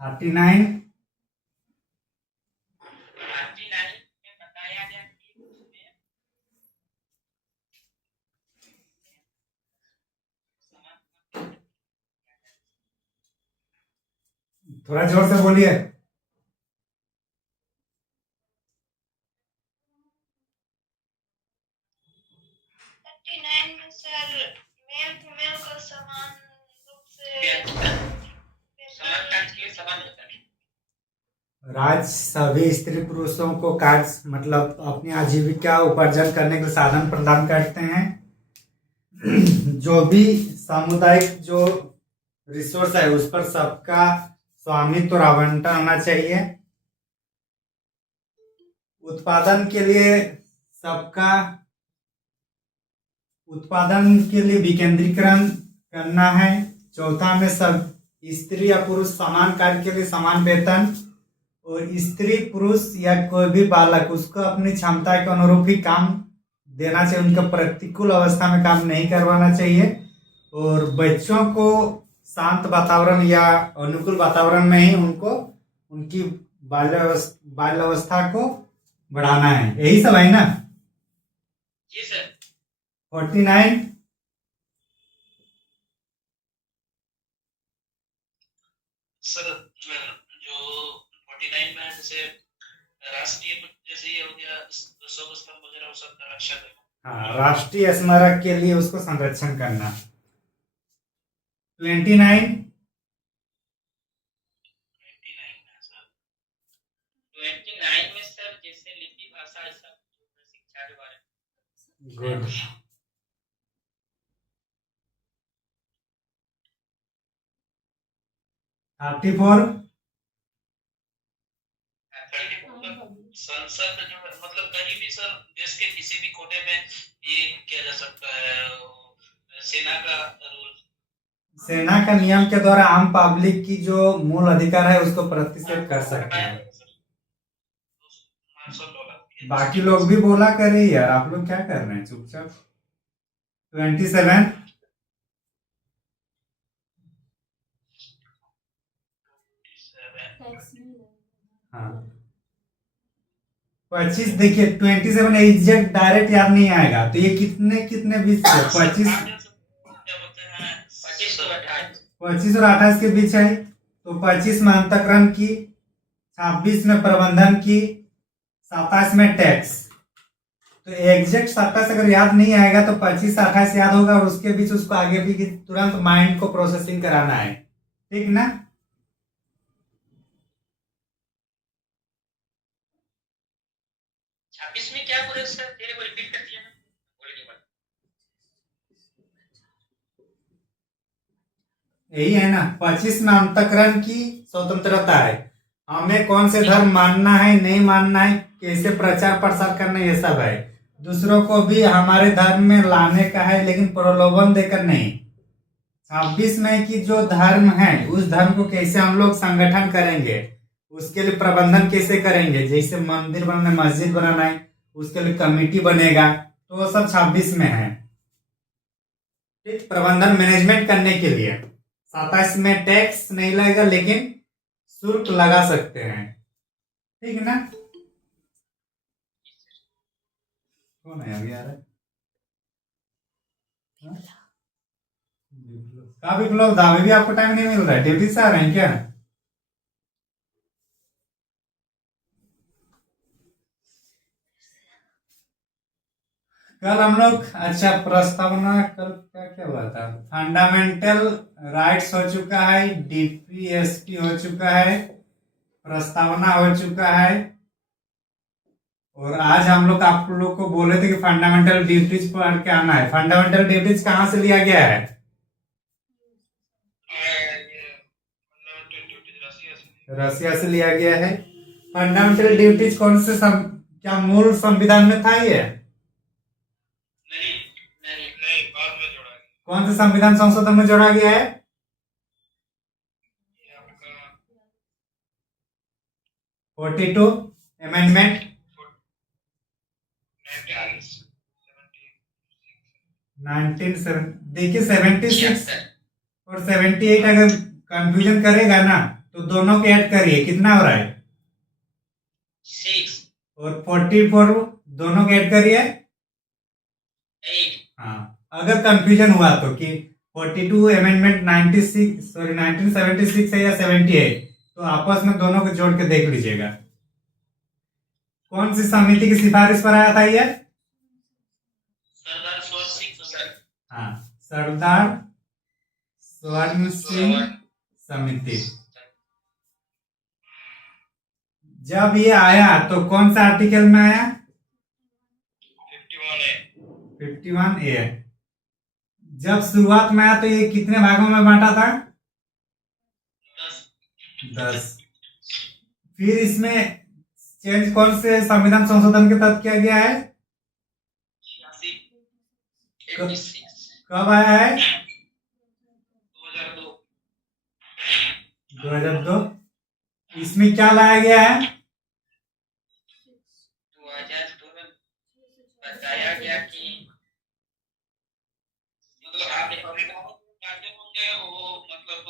39। 39 में बताया गया कि उसमें थोड़ा जोर से बोलिए। 39 में सर मेल फीमेल को समान रूप से समर्थन के संबंध होता है। राज सभी स्त्री पुरुषों को कार्य मतलब अपनी आजीविका उपार्जन करने के साधन प्रदान करते हैं। जो भी सामुदायिक जो रिसोर्स है उस पर सबका स्वामित्व और आवंटन होना चाहिए। उत्पादन के लिए सबका उत्पादन के लिए विकेंद्रीकरण करना है। चौथा में सब स्त्री या पुरुष समान कार्य के लिए समान वेतन, और स्त्री पुरुष या कोई भी बालक उसको अपनी क्षमता के अनुरूप ही काम देना चाहिए, उनका प्रतिकूल अवस्था में काम नहीं करवाना चाहिए। और बच्चों को शांत वातावरण या अनुकूल वातावरण में ही उनको उनकी बाल्यावस्था को बढ़ाना है। यही सब है ना। जी सर। 49। सर जो 49 में जैसे राष्ट्रीय जैसे ये हो गया शोक स्तंभ वगैरह सब का रक्षा करना। हाँ, राष्ट्रीय स्मारक के लिए उसको संरक्षण करना। 29। 29 में सर जैसे लिपि भाषा सब शिक्षा के बारे में। गुड। 34। संसद जो है मतलब कहीं भी सर देश के किसी भी कोने में ये किया जा सकता है। सेना का रूल, सेना का नियम के द्वारा आम पब्लिक की जो मूल अधिकार है उसको प्रतिषेध कर सकते हैं। बाकी लोग भी बोला करे यार, आप लोग क्या कर रहे हैं चुपचाप। 27। हाँ 25 देखिए 27 एग्जैक्ट डायरेक्ट याद नहीं आएगा, तो ये कितने कितने बीच से 25 25 और 28 के बीच है। तो 25 में अंतःकरण की, 26 में प्रबंधन की, 27 में टैक्स। तो एग्जैक्ट 27 अगर याद नहीं आएगा तो 25 28 याद होगा, और उसके बीच उसको आगे भी तुरंत माइंड को प्रोसेसिंग कराना है, ठीक ना। 26 में क्या बोले सर, तेरे को रिपीट कर दिया ना, बोले के बाद। यही है ना। 25 में अंतःकरण की स्वतंत्रता है, हमें कौन से धर्म मानना है नहीं मानना है, कैसे प्रचार प्रसार करना, ये सब है। दूसरों को भी हमारे धर्म में लाने का है, लेकिन प्रलोभन देकर नहीं। 26 में कि जो धर्म है उस धर्म को कैसे हम लोग संगठन करेंगे, उसके लिए प्रबंधन कैसे करेंगे, जैसे मंदिर बनाना, मस्जिद बनाना है, उसके लिए कमेटी बनेगा, तो वो सब 26 में है। ठीक, प्रबंधन मैनेजमेंट करने के लिए। 27 में टैक्स नहीं लगेगा, लेकिन शुल्क लगा सकते हैं, ठीक है ना। कौन है अभी आ रहा है? का विप्लव दावे भी आपको टाइम नहीं मिल रहा है, ड्यूटी से आ रहे हैं क्या। कल हम लोग अच्छा प्रस्तावना कल क्या क्या हुआ था, फंडामेंटल राइट्स हो चुका है, डीपीएसटी हो चुका है, प्रस्तावना हो चुका है, और आज हम लोग आप लोग को बोले थे कि फंडामेंटल ड्यूटीज पढ़ के आना है। फंडामेंटल ड्यूटीज कहाँ से लिया गया है, रसिया से लिया गया है। फंडामेंटल ड्यूटीज कौन से क्या मूल संविधान में था ये, नहीं बाद में जोड़ा गया। कौन से संविधान संशोधन में जोड़ा गया है, 42 अमेंडमेंट 1970। देखिए 76 और 78 अगर कंफ्यूजन करेगा ना तो दोनों के ऐड करिए, कितना हो रहा है? 6, और 44 दोनों के ऐड करिए। 8, हाँ, अगर कंफ्यूजन हुआ तो कि 42 अमेंडमेंट 1976 है या 78, तो आपस में दोनों को जोड़ के देख लीजिएगा। कौन सी समिति की सिफारिश पर आया था ये? सरदार स्वर्ण सिंह सर। हाँ, सरदार स्वर्ण सिंह समिति। जब ये आया तो कौन सा आर्टिकल में आया? 51A। जब शुरुआत में आया तो ये कितने भागों में बांटा था? 10। फिर इसमें चेंज कौन से संविधान संशोधन के तहत किया गया है? 86, कब आया है? 2002। 2002। इसमें क्या लाया गया है? 2002 में बताया गया कि मतलब आपने कार्य होंगे वो मतलब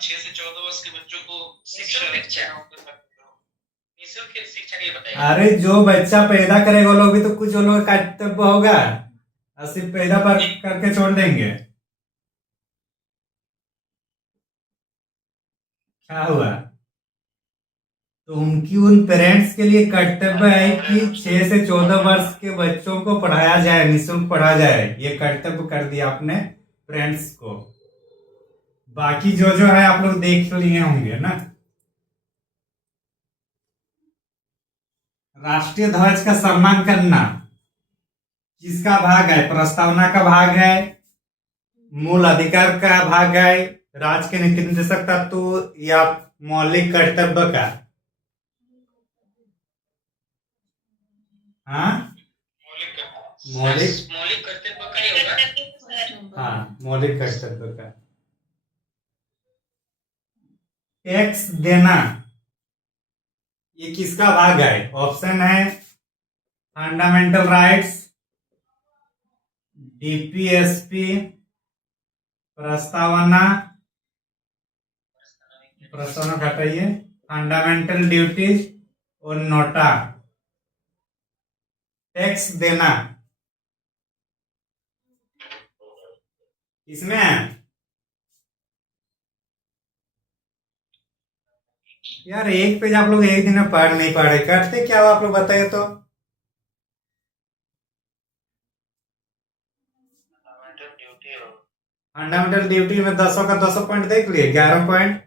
6 से 14 वर्ष के बच्चों को शिक्षा निःशुल्क शिक्षा के लिए बताया। अरे जो बच्चा पैदा करेगा वो लोग भी तो कुछ वो लोग का कर्तव्य होगा, और सिर्फ पैदा पर करके छोड़ देंगे? क्या हुआ? तो उनकी उन पेरेंट्स के लिए कर्तव्य है कि 6 से 14 वर्ष के बच्चों को पढ़ाया जाए, निःशुल्क पढ़ाया जाए। ये कर्तव्य कर दिया आपने पेरेंट्स को। बाकी जो जो है आप लोग देख लिए होंगे ना। राष्ट्रीय ध्वज का सम्मान करना किसका भाग है? प्रस्तावना का भाग है, मूल अधिकार का भाग है, राज्य के नीति निर्देशक तत्व या मौलिक कर्तव्य का? हाँ, मौलिक कर्तव्य का ही होगा। सर हाँ, मौलिक कर्तव्य का। टैक्स देना ये किसका भाग है? ऑप्शन है फंडामेंटल राइट्स, डीपीएसपी, प्रस्तावना हटाइए, फंडामेंटल ड्यूटीज और नोटा। टैक्स देना इसमें है। यार एक पेज आप लोग एक दिन में पढ़ नहीं पढ़े, करते क्या हो आप लोग बताइए तो। फंडामेंटल ड्यूटी में 10 का 10 पॉइंट देख लिए, 11 पॉइंट।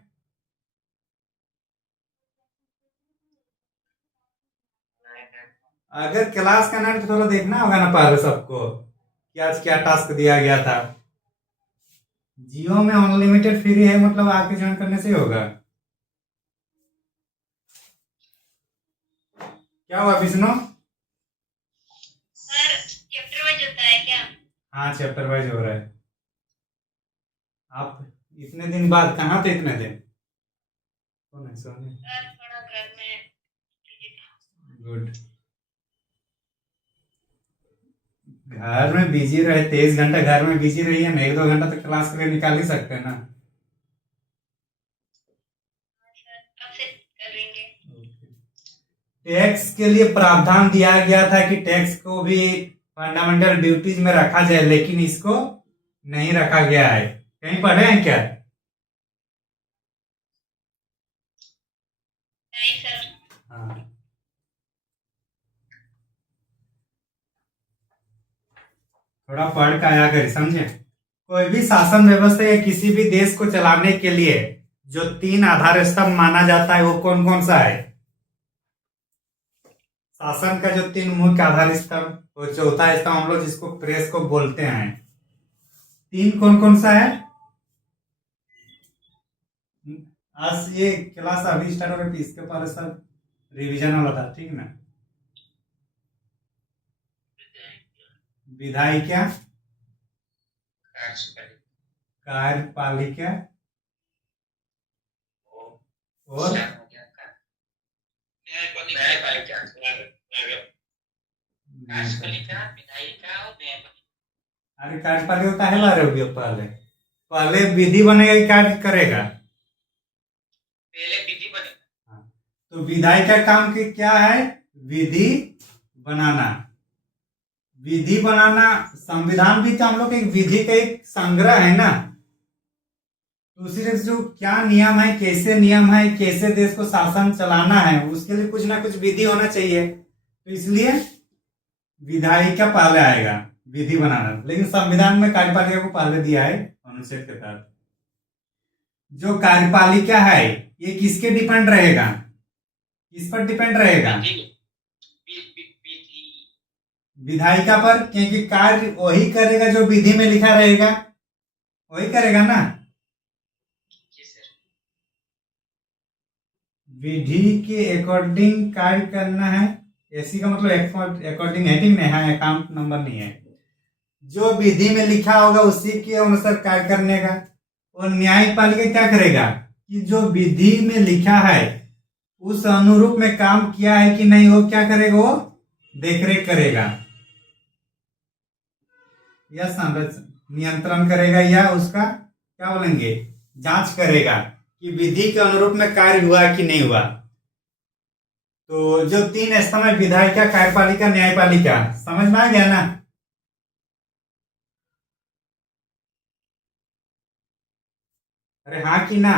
अगर क्लास का नोट थोड़ा देखना होगा ना पहले सबको कि आज क्या टास्क दिया गया था। जियो में अनलिमिटेड फ्री है, मतलब आके ज्वाइन करने से ही होगा। क्या हुआ विष्णु? सर चैप्टर वाइज होता है क्या? हाँ, चैप्टर वाइज हो रहा है। आप इतने दिन बाद कहाँ थे? इतने दिन सोने सोने। सर थोड़ा घर में busy था। गुड। घर में बिजी रहे, 23 घंटा घर में बिजी रही है ना, 1-2 घंटा तो क्लास के लिए निकाल ही सकते हैं ना। हाँ सर अब से कर लेंगे। टैक्स के लिए प्रावधान दिया गया था कि टैक्स को भी फंडामेंटल ड्यूटीज में रखा जाए, लेकिन इसको नहीं रखा गया है। कहीं पढ़े हैं क्या? नहीं सर। हाँ, थोड़ा पढ़ के आया करिए, समझे? कोई भी शासन व्यवस्था या किसी भी देश को चलाने के लिए जो 3 आधार स्तंभ माना जाता है वो कौन कौन सा है? शासन का जो 3 मुख्य आधार स्तंभ, वो चौथा स्तंभ हम लोग जिसको प्रेस को बोलते हैं, 3 कौन कौन सा है? आज ये क्लास अभी स्टार्ट हो रही थी, इसके पहले सब रिवीजन वाला था, ठीक ना? विधायिका, कार्यपालिका और न्यायपालिका, कार्यपालिका, विधायिका और न्यायपालिका। अरे कार्यपालिका का है ला रहे हो पहले विधि बनेगा कि कार्य करेगा? पहले विधि बनेगा। तो विधायी का काम क्या है? विधि बनाना। विधि बनाना, संविधान भी तो हम लोग के एक विधि का एक संग्रह है ना। तो उसी तरह से जो क्या नियम है, कैसे देश को शासन चलाना है, उसके लिए कुछ ना कुछ विधि होना चाहिए। तो इसलिए विधायी का पहले आएगा, विधि बनाना। लेकिन संविधान में कार्यपालिका को पहले दिया है अनुच्छेद के तहत। जो कार्यपालिका है ये किसके डिपेंड रहेगा? किस पर डिपेंड रहेगा? विधायिका पर, क्योंकि कार्य वही करेगा जो विधि में लिखा रहेगा, वही करेगा ना। विधि के अकॉर्डिंग कार्य करना है, ऐसी का मतलब अकॉर्डिंग हेडिंग नहीं है, अकाउंट नंबर नहीं है। जो विधि में लिखा होगा उसी के अनुसार कार्य करने का। और न्यायपालिका क्या करेगा कि जो विधि में लिखा है उस अनुरूप में काम किया है कि नहीं, वो क्या करेगा? वो देखरेख करेगा या नियंत्रण करेगा, या उसका क्या बोलेंगे, जांच करेगा कि विधि के अनुरूप में कार्य हुआ कि नहीं हुआ। तो जो 3 स्तंभ है, विधायिका, कार्यपालिका, न्यायपालिका, समझ में आ गया ना? अरे हाँ कि ना?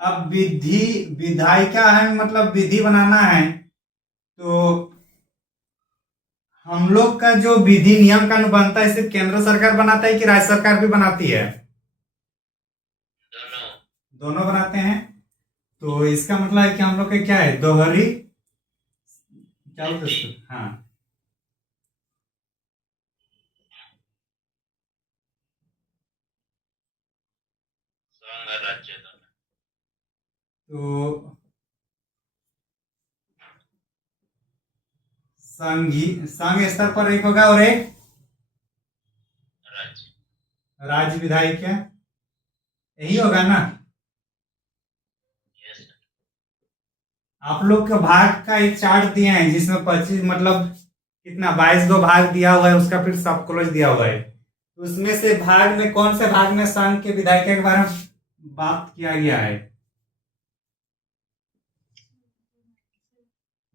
अब विधायिका है मतलब विधि बनाना है। तो हम लोग का जो विधि नियम कानून बनता है सिर्फ केंद्र सरकार बनाता है कि राज्य सरकार भी बनाती है? दोनों बनाते हैं। तो इसका मतलब है कि हम लोग के क्या है, दोहरी, क्या बोलते हैं? हाँ, तो संघ स्तर पर एक होगा और एक राज्य विधायिका, यही होगा ना। आप लोग के भाग का एक चार्ट दिया है जिसमें 25 मतलब कितना 22 गो भाग दिया हुआ है, उसका फिर सब क्लोज दिया हुआ है। उसमें से भाग में कौन से भाग में संघ के विधायिका के बारे में बात किया गया है?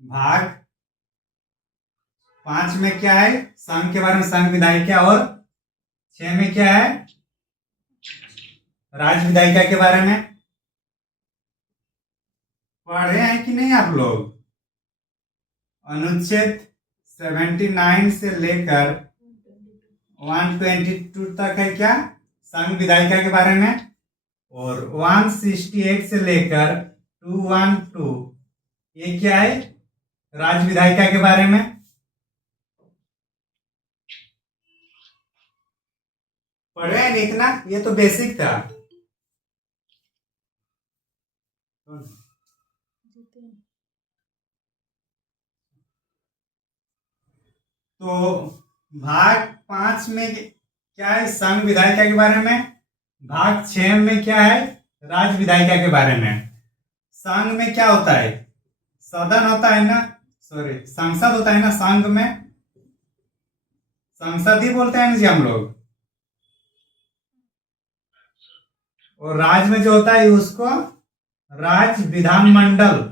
भाग 5 में क्या है? संघ के बारे में, संघ विधायिका। और 6 में क्या है? राज्य विधायिका के बारे में। पढ़े हैं कि नहीं आप लोग? अनुच्छेद 79 से लेकर 122 तक है क्या, संघ विधायिका के बारे में। और 168 से लेकर 212 ये क्या है, राज्य विधायिका के बारे में। पढ़े हैं नहीं इतना? ये तो बेसिक था। तो भाग 5 में क्या है, संघ विधायिका के बारे में। भाग 6 में क्या है, राज्य विधायिका के बारे में। संघ में क्या होता है, सदन होता है ना, सॉरी संसद होता है ना। संघ में संसद ही बोलते हैं ना जी हम लोग। और राज्य में जो होता है उसको राज्य विधानमंडल,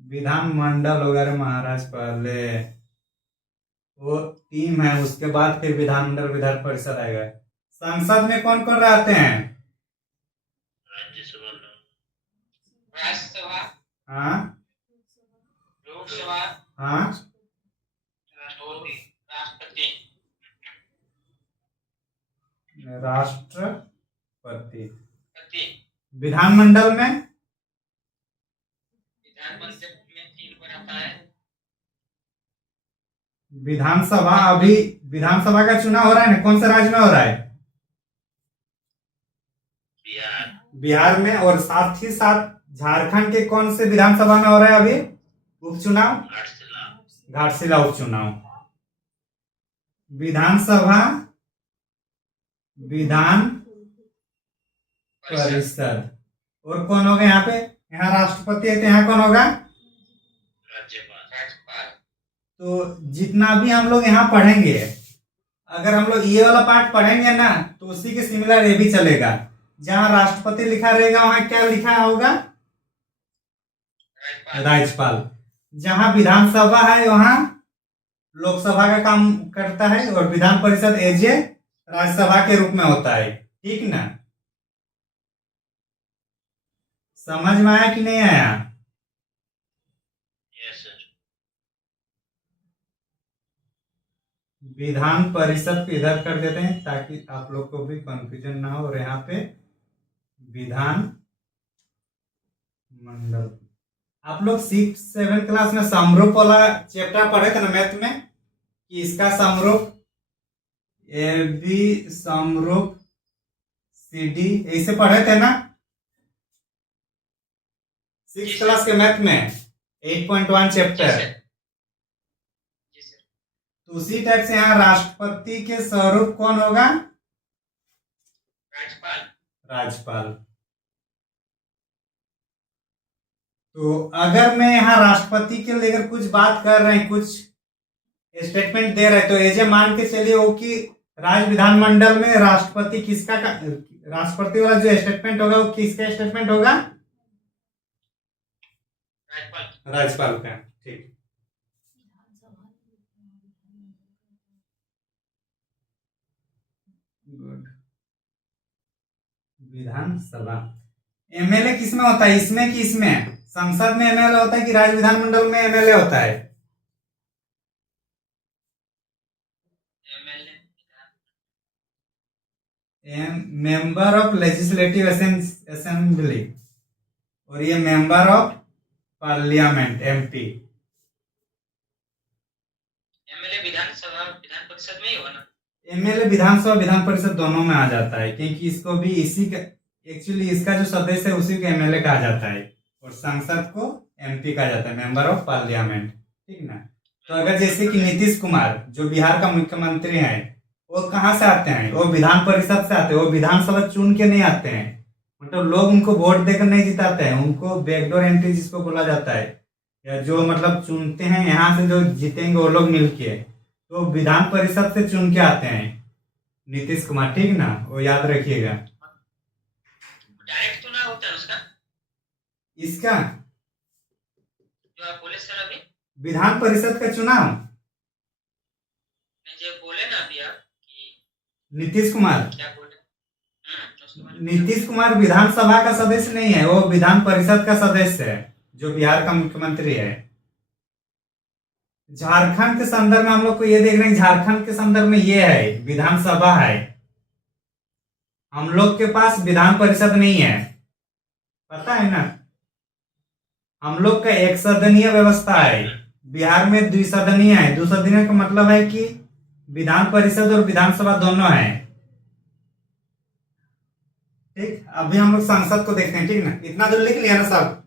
विधानमंडल वगैरह महाराज पहले वो टीम है, उसके बाद फिर विधानमंडल विधान परिषद आएगा। संसद में कौन कौन रहते हैं? राज्यसभा, हाँ लोकसभा, हाँ, राष्ट्रपति। राष्ट्रपति। विधानमंडल में, विधानमंडल में 3 पर आता है। विधानसभा, अभी विधानसभा का चुनाव हो रहा है ना, कौन से राज्य में हो रहा है? बिहार में। और साथ ही साथ झारखंड के कौन से विधानसभा में हो रहा है अभी उपचुनाव? घाटशिला उपचुनाव। विधानसभा, विधान परिषद। और कौन होगा यहाँ पे? यहाँ राष्ट्रपति है तो यहाँ कौन होगा? राज्यपाल। तो जितना भी हम लोग यहाँ पढ़ेंगे, अगर हम लोग ये वाला पार्ट पढ़ेंगे ना तो उसी के सिमिलर ये भी चलेगा। जहाँ राष्ट्रपति लिखा रहेगा वहां क्या लिखा होगा? राज्यपाल। जहाँ विधानसभा है वहां लोकसभा का काम करता है, और विधान परिषद एज ए राज्यसभा के रूप में होता है। ठीक ना? समझ में आया कि नहीं आया? Yes sir. विधान परिषद को इधर कर देते हैं ताकि आप लोग को भी कंफ्यूजन ना हो। और यहाँ पे विधान मंडल। आप लोग 6-7 क्लास में समरूप वाला चैप्टर पढ़े थे ना मैथ में, कि इसका समरूप ए बी समरूप सी डी, ऐसे पढ़े थे ना 6 क्लास के मैथ में 8.1 चैप्टर। जी सर। तो उसी टाइप से यहाँ राष्ट्रपति के स्वरूप कौन होगा? राज्यपाल। राज्यपाल। तो अगर मैं यहाँ राष्ट्रपति के लेकर कुछ बात कर रहे हैं, कुछ स्टेटमेंट दे रहे हैं, तो एजे मान के चलिए हो कि राज्य विधानमंडल में राष्ट्रपति किसका राष्ट्रपति वाला जो स्टेटमेंट होगा वो किसका स्टेटमेंट होगा? राज्यपाल। राज्यपाल का। ठीक। गुड। विधानसभा। एमएलए किसमें होता है? इसमें कि इसमें? संसद में एमएलए होता है कि राज्य विधानमंडल में एमएलए होता है? मेंबर ऑफ लेजिस्लेटिव असेंबली, और ये member of parliament MP. MLA विधानसभा विधान परिषद में ही होगा ना? एमएलए विधानसभा विधान परिषद दोनों में आ जाता है, क्योंकि इसको भी इसी का एक्चुअली इसका जो सदस्य है उसी को एमएलए कहा जाता है, और सांसद को एमपी कहा जाता है, मेंबर ऑफ पार्लियामेंट। ठीक ना? तो अगर जैसे कि नीतीश कुमार जो बिहार का मुख्यमंत्री है, वो कहाँ से आते हैं? वो विधान परिषद से आते हैं। वो विधानसभा चुन के नहीं आते हैं, मतलब लोग उनको वोट देकर नहीं जिताते हैं, उनको बैकडोर एंट्री जिसको बोला जाता है, या जो मतलब चुनते हैं यहाँ से जो जीतेंगे वो लोग मिलके, तो विधान परिषद से चुन के आते हैं नीतीश कुमार। ठीक ना? वो याद रखिएगा। डायरेक्ट चुनाव होता है उसका? इसका जो आप बोले सर अभी, विधान परिषद का चुनाव जो बोले ना अभी आप कि नीतीश कुमार क्या बोले, उसके बाद नीतीश कुमार विधानसभा का सदस्य नहीं है, वो विधान परिषद का सदस्य है जो बिहार का मुख्यमंत्री है। झारखंड के संदर्भ में हम लोग को ये देख रहे हैं, झारखंड के संदर्भ में ये है विधानसभा है, हम लोग के पास विधान परिषद नहीं है, पता है ना? हम लोग का एक सदनीय व्यवस्था है, बिहार में द्विसदनीय है। द्विसदनीय का मतलब है कि विधान परिषद और विधानसभा दोनों है। ठीक, अभी हम लोग संसद को देखते हैं। ठीक ना? इतना दूर लिख लिया ना सब?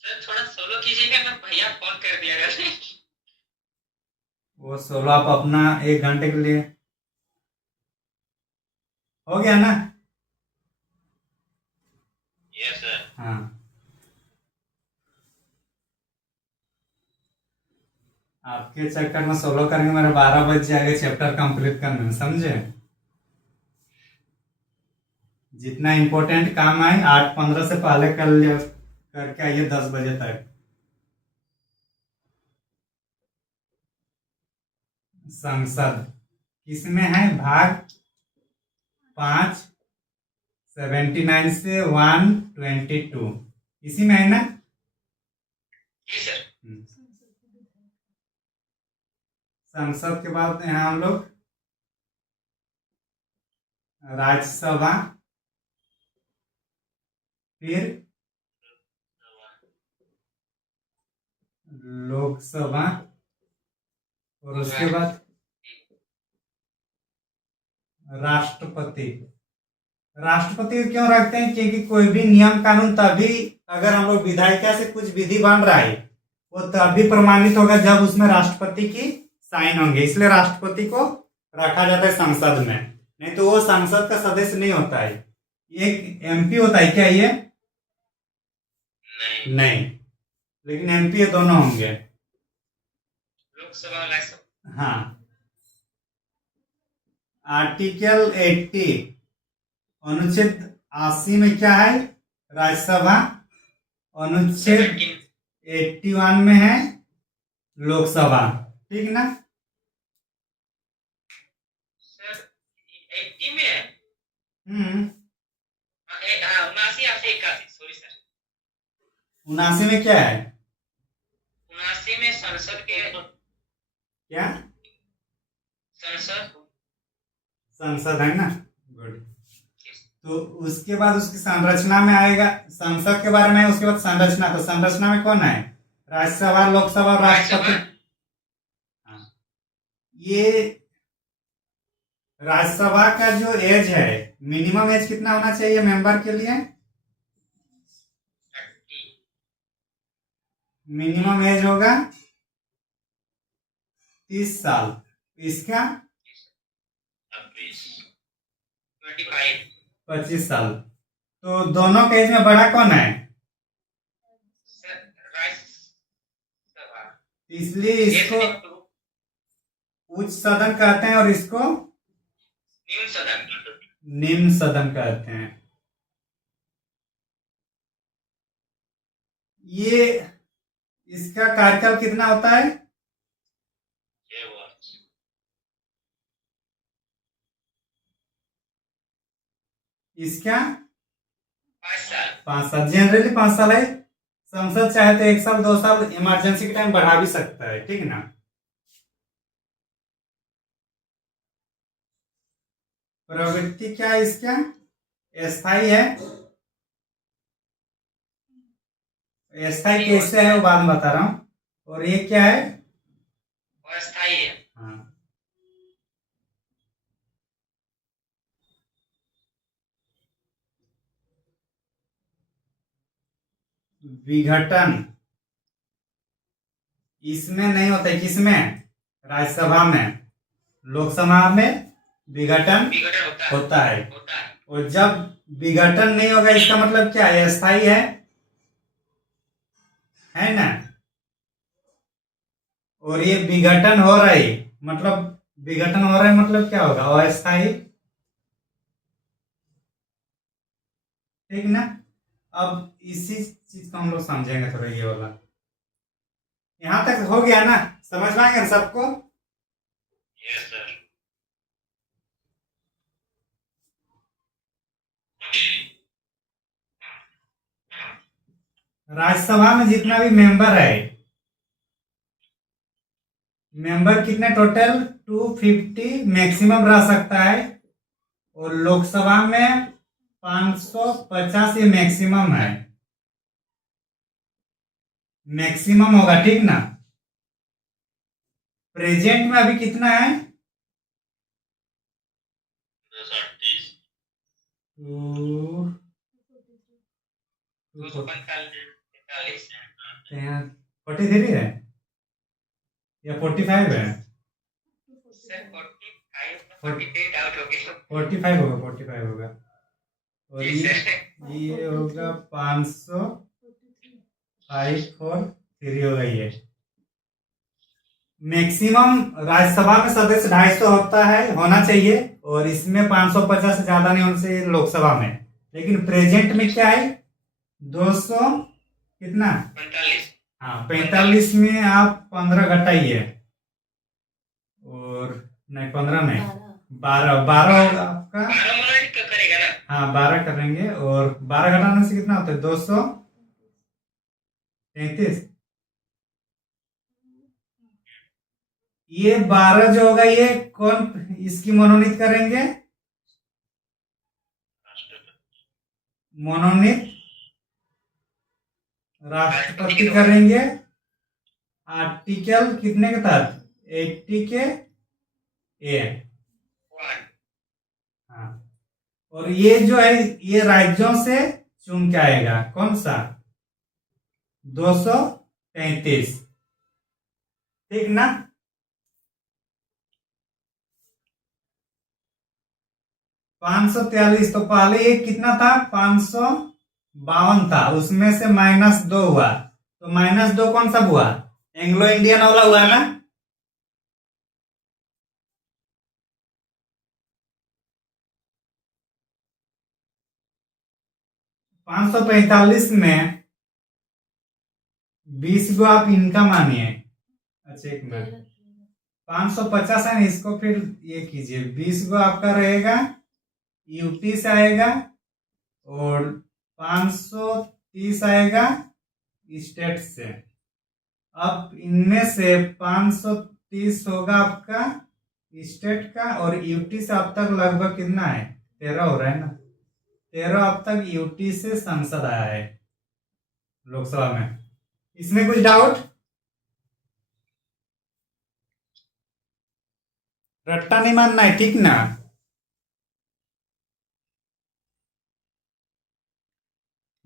सर थोड़ा सोलो कीजिएगा ना, भैया फोन कर दिया करते। वो 16 आप अपना 1 घंटे के लिए हो गया ना? Yes sir. हाँ, आपके चक्कर में 16 करके मेरे 12 बज जाएगा चैप्टर कंप्लीट करने में, समझे? जितना इम्पोर्टेंट काम आए 8:15 से पहले कर लिया, करके आइए 10 बजे तक। संसद किसमें है? भाग 5 79 से 122 इसी में है ना? जी सर। संसद के बाद यहाँ हम लोग राज्यसभा, फिर लोकसभा, और उसके बाद राष्ट्रपति। राष्ट्रपति क्यों रखते हैं? क्योंकि कोई भी नियम कानून तभी, अगर हम लोग विधायिका से कुछ विधि बन रहा है, वो तभी प्रमाणित होगा जब उसमें राष्ट्रपति की साइन होंगे, इसलिए राष्ट्रपति को रखा जाता है संसद में, नहीं तो वो संसद का सदस्य नहीं होता है। एक एमपी होता है क्या ये? नहीं। नहीं, लेकिन एमपी ये दोनों होंगे। लोकसभा राज्यसभा। हाँ। आर्टिकल 80 अनुच्छेद 80 में क्या है? राज्यसभा। अनुच्छेद 81 में है लोकसभा। ठीक ना? सर 80 में है। हम्म। हाँ 79 आपसे 81, सॉरी सर। 79 में क्या है? 79 में संसद के क्या? संसद संसद है ना? गुड। तो उसके बाद उसकी संरचना में आएगा, संसद के बारे में, उसके बाद संरचना। तो संरचना में कौन है? राज्यसभा, लोकसभा और राष्ट्रपति। हाँ। ये राज्यसभा का जो एज है, मिनिमम एज कितना होना चाहिए मेंबर के लिए? 30। मिनिमम एज होगा 30 साल। इसका 25। 25 साल। तो दोनों के एज में बड़ा कौन है? सर राज्यसभा। इसलिए इसको उच्च सदन कहते हैं और इसको निम्न सदन। निम्न सदन कहते हैं। ये इसका कार्यकाल कितना होता है? 6 वर्ष। इसका 5 साल। 5 साल। जनरली 5 साल है। संसद चाहे तो 1 साल 2 साल इमरजेंसी के टाइम बढ़ा भी सकता है। ठीक ना? प्रवृत्ति क्या है इसका? स्थायी है। स्थायी कैसे है वो बाद में बता रहा हूं। और ये क्या है? अस्थायी है। हाँ। विघटन इसमें नहीं होता है। किसमें? राज्यसभा में। लोकसभा में विघटन विघटन होता है। होता है। और जब विघटन नहीं होगा इसका मतलब क्या है? अस्थायी है ना? और ये विघटन हो रहा है मतलब, विघटन हो रहा है मतलब क्या होगा? अस्थायी। ठीक ना? अब इसी चीज को हम लोग समझेंगे थोड़ा, ये वाला। यहां तक हो गया ना? समझ पाएंगे ना सबको? Yes sir. राज्यसभा में जितना भी मेंबर है, मेंबर कितने टोटल? 250 मैक्सिमम रह सकता है। और लोकसभा में 550 ये मैक्सिमम है। मैक्सिमम होगा। ठीक ना? प्रेजेंट में अभी कितना है? 238। 245। 43 है या 45 है? सर 45 43 आउट हो गया। 45 होगा, 45 होगा। और जी सर। ये होगा 500 543 होगा ये। मैक्सिमम राज्यसभा में सदस्य 250 होता है, होना चाहिए। और इसमें 550 से ज्यादा नहीं होना चाहिए लोकसभा में। लेकिन प्रेजेंट में क्या है? 200 कितना? 45। हाँ 45 में आप 15 घटाइए। और नहीं 15 नहीं 12 होगा आपका। 12 मिनट का करेगा ना? हाँ 12 करेंगे। और 12 घटाने से कितना होता है? 233। ये 12 जो होगा ये कौन इसकी मनोनीत करेंगे? मनोनीत राष्ट्रपति करेंगे। आर्टिकल कितने के तहत? 80 के ए। हाँ। और ये जो है ये राज्यों से चुन के आएगा। कौन सा? 233। ठीक ना? 543, तो पहले ये कितना था? 552 था, उसमें से -2 हुआ, तो -2 कौन सा हुआ? एंग्लो इंडियन वाला हुआ ना। 545 में 20 को आप इनका मानिए। अच्छा एक मिनट, 550 है ना, इसको फिर ये कीजिए, 20 को आपका रहेगा यूटी से आएगा और 530 आएगा स्टेट से। अब इनमें से 530 होगा आपका स्टेट का, और यूटी से अब तक लगभग कितना है? 13 हो रहा है ना। 13 अब तक यूटी से सांसद आया है लोकसभा में। इसमें कुछ डाउट? रट्टा नहीं मानना है, ठीक ना?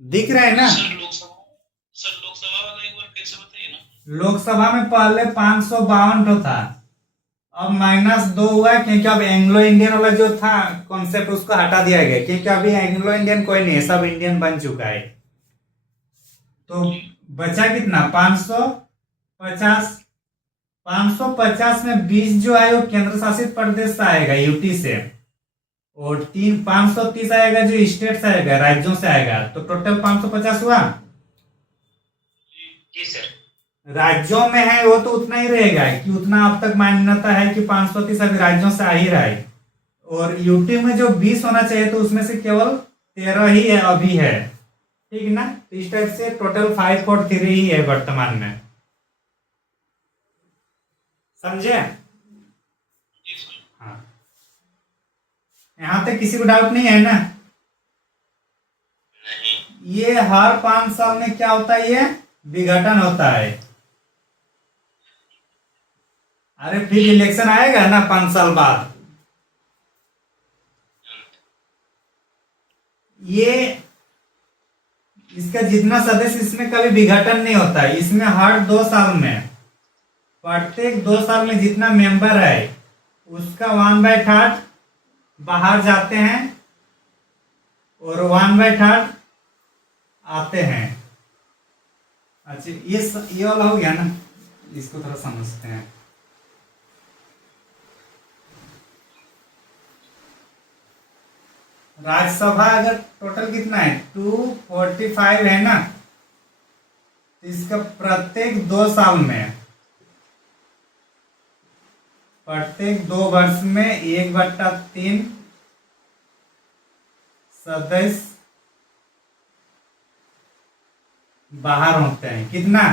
दिख रहा है ना? सर लोकसभा वाला एक बार फिर से बताइए ना। लोकसभा में पहले 552 था, अब -2 हुआ है, क्योंकि अब एंग्लो इंडियन वाला जो था कॉन्सेप्ट उसको हटा दिया गया, क्योंकि अभी एंग्लो इंडियन कोई नहीं है, सब इंडियन बन चुका है। तो बचा कितना? 550। 550 में 20 जो है वो केंद्र शासित प्रदेश से आएगा, यूटी से, और 530 आएगा जो स्टेट से आएगा, राज्यों से आएगा, तो टोटल 550 हुआ। जी सर। राज्यों में है वो तो उतना ही रहेगा, कि उतना अब तक मान्यता है कि 530 अभी राज्यों से आ ही रहा है, और यूटी में जो 20 होना चाहिए तो उसमें से केवल 13 ही है अभी है, ठीक ना? तो इस टाइप से टोटल 543 ही है वर्तमान में, समझे? हाँ, यहां तक किसी को डाउट नहीं है ना? नहीं। ये हर 5 साल में क्या होता है? ये विघटन होता है। अरे फिर इलेक्शन आएगा ना 5 साल बाद, ये इसका जितना सदस्य, इसमें कभी विघटन नहीं होता है। इसमें हर 2 साल में, प्रत्येक 2 साल में जितना मेंबर है उसका 1/3 बाहर जाते हैं और 1/3 आते हैं। अच्छा ये वाला हो गया ना, इसको थोड़ा समझते हैं। राज्यसभा अगर टोटल कितना है? 245 है ना, इसका प्रत्येक 2 साल में, प्रत्येक 2 वर्ष में 1/3 सदस्य बाहर होते हैं। कितना?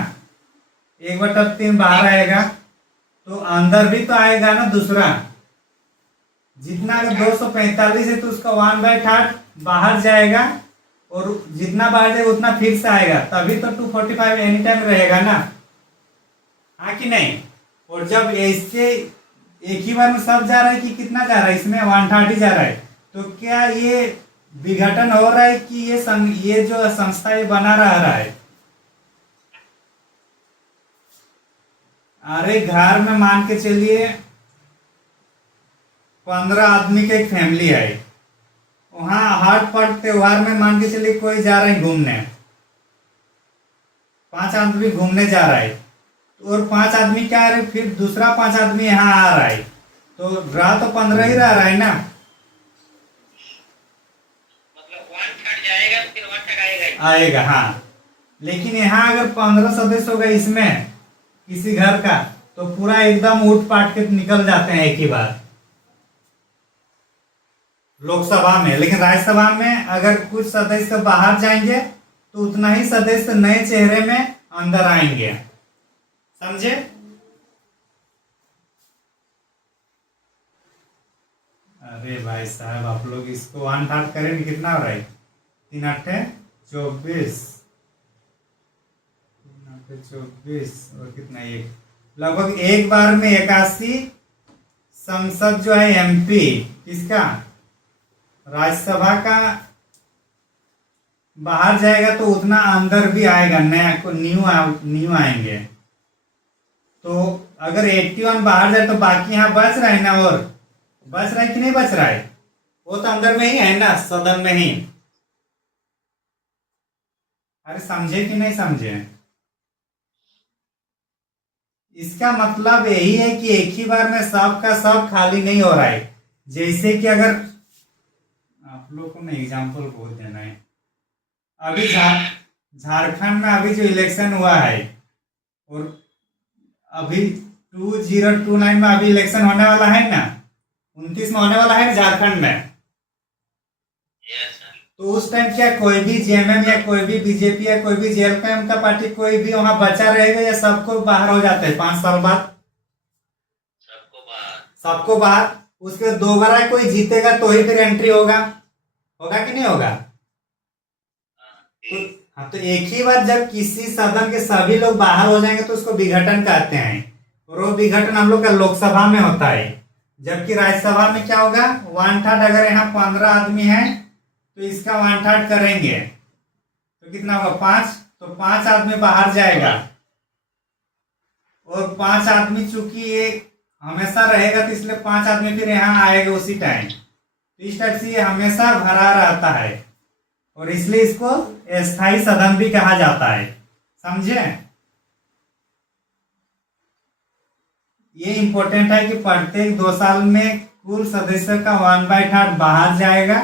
1/3 बाहर आएगा, तो अंदर भी तो आएगा ना दूसरा। जितना अगर 245 है तो उसका 1/3 बाहर जाएगा, और जितना बाहर जाएगा उतना फिर से आएगा, तभी तो 245 एनी टाइम रहेगा ना, हाँ कि नहीं? और जब ऐसे एक ही बार में सब जा रहा है कि कितना जा रहा है? इसमें 1/3 ही जा रहा है, तो क्या ये विघटन हो रहा है कि ये जो संस्था ये बना रहा है? अरे घर में मान के चलिए 15 आदमी की एक फैमिली है, वहां हर पर्व त्योहार में मान के चलिए कोई जा रहा है घूमने, 5 आदमी घूमने जा रहा है, और 5 आदमी क्या है, फिर दूसरा 5 आदमी यहाँ आ रहा है, तो रहा तो 15 ही रह रहा है ना। मतलब 1/3 जाएगा फिर 1/3 आएगा ही। आएगा, हाँ। लेकिन यहाँ अगर 15 सदस्य होगा इसमें किसी घर का, तो पूरा एकदम उठ पाट के निकल जाते हैं एक ही बार लोकसभा में। लेकिन राज्यसभा में अगर कुछ सदस्य बाहर जाएंगे तो उतना ही सदस्य नए चेहरे में अंदर आएंगे, समझे? अरे भाई साहब, आप लोग इसको 1/3 करेंगे, कितना हो रहा है? 3 8 24, 24 और कितना, एक लगभग एक बार में 81 संसद जो है एमपी किसका? राज्यसभा का बाहर जाएगा, तो उतना अंदर भी आएगा, नया को न्यू आएंगे। तो अगर 81 बाहर जाए तो बाकी यहाँ बच रहा है ना, और बच रहा है कि नहीं बच रहा है? वो तो अंदर में ही है ना, सदन में ही। अरे समझे कि नहीं समझे? इसका मतलब यही है कि एक ही बार में सब का सब खाली नहीं हो रहा है। जैसे कि अगर आप लोग को ना एग्जाम्पल बहुत देना है। अभी झारखंड में अभी जो इलेक्शन हुआ है, और अभी 2029 में अभी इलेक्शन होने वाला है ना, 29 में होने वाला है ना झारखंड में। Yes sir. तो उस टाइम क्या कोई भी जेएमएम या कोई भी बीजेपी या कोई भी जेएलपीएम का पार्टी कोई भी वहां बचा रहेगा, या सबको बाहर हो जाता है 5 साल बाद? सबको बाहर। सबको बाहर। उसके दोबारा कोई जीतेगा तो ही फिर एंट्री होगा, होगा कि नहीं होगा? तो हाँ, तो एक ही बार जब किसी सदन के सभी लोग बाहर हो जाएंगे तो उसको विघटन कहते हैं। और वो विघटन हम लोग का लोकसभा में होता है। जबकि राज्यसभा में क्या होगा, 1/3। अगर यहाँ 15 आदमी है तो इसका 1/3 करेंगे तो कितना होगा, 5। तो 5 आदमी बाहर जाएगा, और 5 आदमी चूंकि ये हमेशा रहेगा तो इसलिए 5 आदमी फिर यहाँ आएगा उसी टाइम। तो इस टाइप से ये हमेशा भरा रहता है, और इसलिए इसको अस्थाई सदन भी कहा जाता है। समझे? ये इंपॉर्टेंट है कि प्रत्येक 2 साल में कुल सदस्य का 1/3 बाहर जाएगा,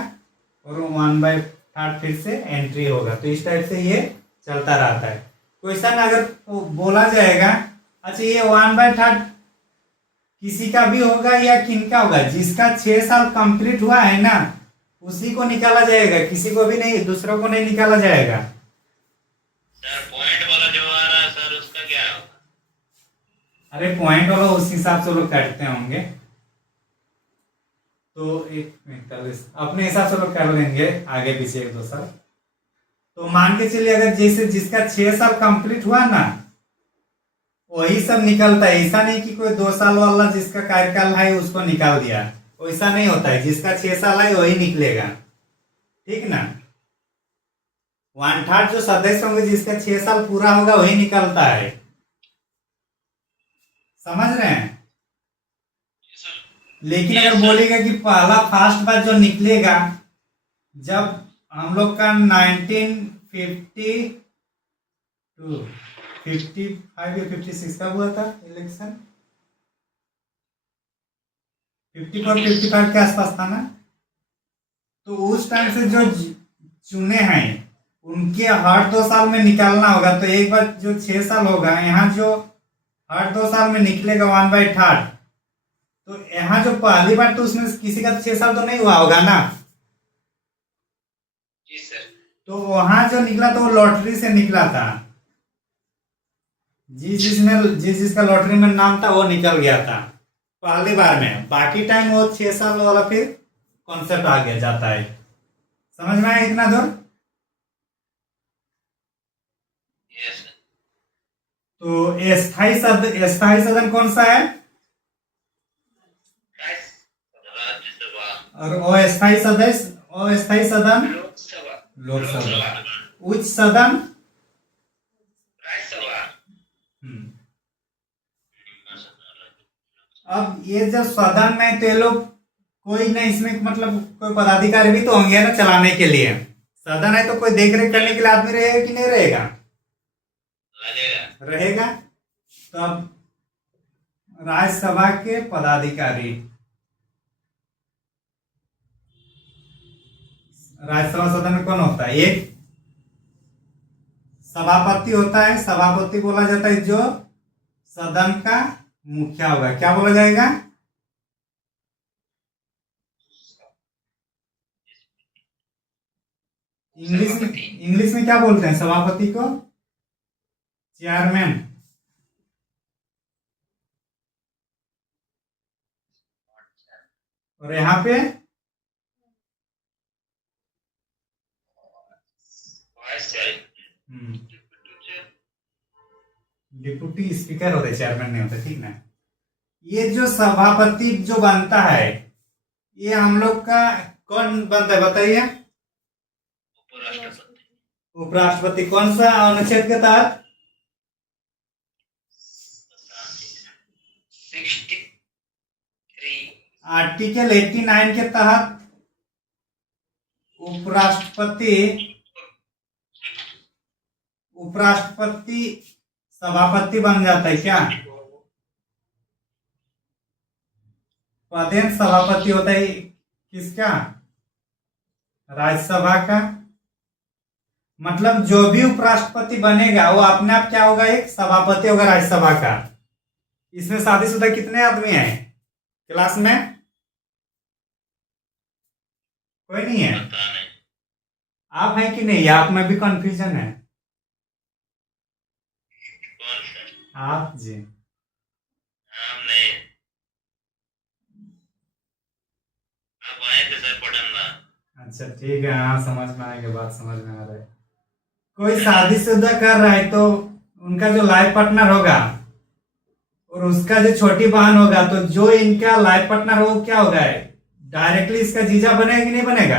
और 1/3 फिर से एंट्री होगा। तो इस टाइप से ये चलता रहता है। क्वेश्चन अगर बोला जाएगा, अच्छा ये 1/3 किसी का भी होगा या किनका होगा, जिसका 6 साल कंप्लीट हुआ है ना उसी को निकाला जाएगा, किसी को भी नहीं, दूसरों को नहीं निकाला जाएगा। सर पॉइंट वाला जो आ रहा है सर उसका क्या होगा? अरे पॉइंट वाला उस हिसाब से लोग काटते होंगे। तो 1:45 अपने हिसाब से लोग कर लेंगे, आगे पीछे 1-2 साल। तो मान के चलिए अगर जैसे जिसका 6 साल कंप्लीट हुआ ना वही सब निकलता है। ऐसा नहीं कि कोई 2 साल वाला जिसका कार्यकाल है उसको निकाल दिया, वैसा नहीं होता है। जिसका 6 साल है वही निकलेगा, ठीक ना। 1/3 जो सदस्य होंगे जिसका 6 साल पूरा होगा वही निकलता है। समझ रहे हैं? लेकिन अगर बोलेगा कि पहला फर्स्ट बार जो निकलेगा, जब हम लोग का 1952 55 या 56 कब हुआ था इलेक्शन, 54-55 के आसपास था ना। तो उस टाइम से जो चुने हैं उनके हर 2 साल में निकालना होगा। तो एक बार जो 6 साल होगा, यहाँ जो हर 2 साल में निकलेगा 1/3, तो यहाँ जो पहली बार तो उसमें किसी का 6 साल तो नहीं हुआ होगा ना। जी सर। तो वहां जो निकला तो वो लॉटरी से निकला था। जिसका लॉटरी में नाम था वो निकल गया था पहली बार में। बाकी टाइम वो 6 साल वाला फिर कॉन्सेप्ट आ गया जाता है। समझ में आया इतना दूर? Yes sir. तो स्थायी सदन कौन सा है, राज्यसभा। और अस्थायी सदन लोकसभा। लोकसभा। उच्च सदन राज्यसभा। हम्म। अब ये जब सदन में तो ये लोग कोई ना इसमें मतलब कोई पदाधिकारी भी तो होंगे ना चलाने के लिए। सदन है तो कोई देख रेख करने के लिए आदमी रहेगा कि नहीं रहेगा? लगेगा। रहेगा। तो अब राज्यसभा के पदाधिकारी, राज्यसभा सदन में कौन होता है, एक सभापति होता है। सभापति बोला जाता है जो सदन का मुखिया होगा। क्या बोला जाएगा? इंग्लिश में क्या बोलते हैं सभापति को? चेयरमैन। और यहाँ पे वाइस चेयर। डिप्टी स्पीकर होते, चेयरमैन नहीं होते, ठीक ना। ये जो सभापति जो बनता है ये हम लोग का कौन बनता है बताइए? उपराष्ट्रपति। उपराष्ट्रपति। कौन सा अनुच्छेद के तहत? 63। आर्टिकल 89 के तहत उपराष्ट्रपति उपराष्ट्रपति सभापति बन जाता है क्या? पदेन सभापति होता है किसका? राज्यसभा का। मतलब जो भी उपराष्ट्रपति बनेगा वो अपने आप क्या होगा? एक सभापति होगा राज्यसभा का। इसमें शादीशुदा कितने आदमी हैं क्लास में? कोई नहीं है? पता नहीं। आप हैं कि नहीं? आप में भी कंफ्यूजन है। कौन सा? आप जी। हम नहीं। आप आए थे सर पढ़ना। अच्छा ठीक है, हाँ समझ में आएगा, बात समझ में आ रहा है। कोई शादीशुदा कर रहा है तो उनका जो लाइफ पार्टनर होगा और उसका जो छोटी बहन होगा, तो जो इनका लाइफ पार्टनर हो क्या होगा? डायरेक्टली इसका जीजा बनेगा कि नहीं बनेगा?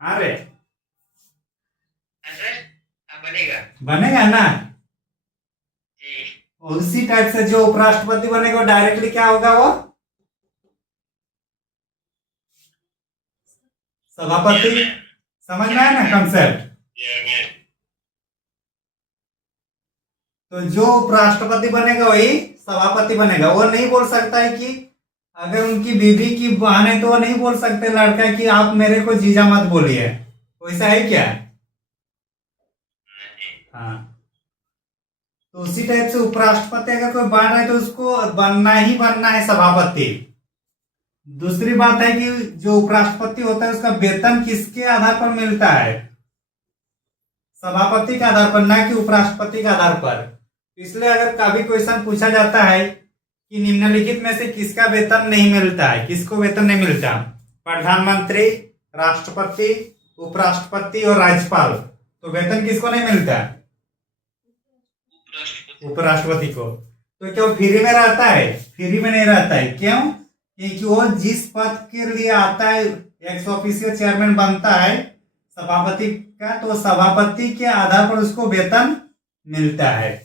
अरे सर बनेगा बनेगा ना। जी। और उसी टाइप से जो उपराष्ट्रपति बनेगा वो डायरेक्टली क्या होगा? वो सभापति। समझ में आया ना कंसेप्ट? तो जो उपराष्ट्रपति बनेगा वही सभापति बनेगा। वो नहीं बोल सकता है कि अगर उनकी बीवी की बहन है तो वो नहीं बोल सकते लड़का कि आप मेरे को जीजा मत बोलिए। वैसा है क्या? हाँ। तो उसी टाइप से उपराष्ट्रपति अगर कोई बन रहा है तो उसको बनना ही बनना है सभापति। दूसरी बात है कि जो उपराष्ट्रपति होता है उसका वेतन किसके आधार पर मिलता है? सभापति के आधार पर, ना कि उपराष्ट्रपति के आधार पर। इसलिए अगर कभी क्वेश्चन पूछा जाता है कि निम्नलिखित में से किसका वेतन नहीं मिलता है, किसको वेतन नहीं मिलता? प्रधानमंत्री, राष्ट्रपति, उपराष्ट्रपति और राज्यपाल। तो वेतन किसको नहीं मिलता? उपराष्ट्रपति को। तो क्या वो फ्री में रहता है? फ्री में नहीं रहता है। क्यों? क्योंकि वो जिस पद के लिए आता है, एक्स ऑफिशियो चेयरमैन बनता है सभापति का, तो सभापति के आधार पर उसको वेतन मिलता है।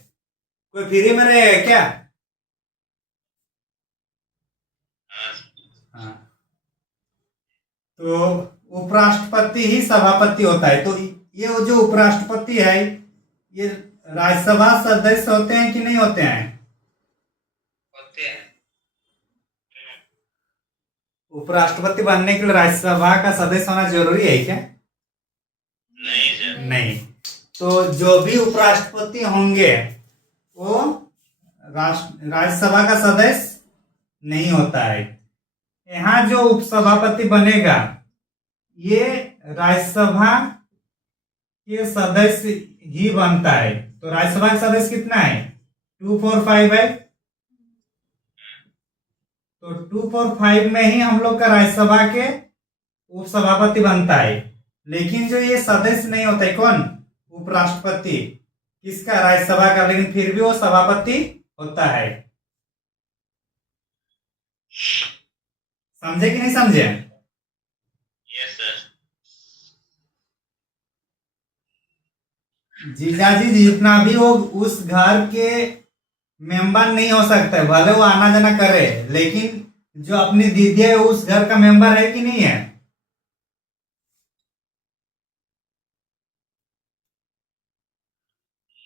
कोई फ्री में रहेगा क्या? हाँ। तो उपराष्ट्रपति ही सभापति होता है। तो ये जो उपराष्ट्रपति है ये राज्यसभा सदस्य होते हैं कि नहीं होते हैं? होते हैं। उपराष्ट्रपति बनने के लिए राज्यसभा का सदस्य होना जरूरी है क्या? नहीं सर। नहीं। तो जो भी उपराष्ट्रपति होंगे वो राज्यसभा का सदस्य नहीं होता है। यहाँ जो उपसभापति बनेगा ये राज्यसभा के सदस्य ही बनता है। तो राज्यसभा का सदस्य कितना है? 245 है। तो 245 में ही हम लोग का राज्यसभा के उपसभापति बनता है। लेकिन जो ये सदस्य नहीं होता है, कौन? उपराष्ट्रपति। किसका? राज्यसभा का। लेकिन फिर भी वो सभापति होता है। समझे कि नहीं समझे? Yes sir. जीजाजी जितना भी हो उस घर के मेंबर नहीं हो सकता है, भले वो आना जाना करे, लेकिन जो अपनी दीदी है उस घर का मेंबर है कि नहीं है?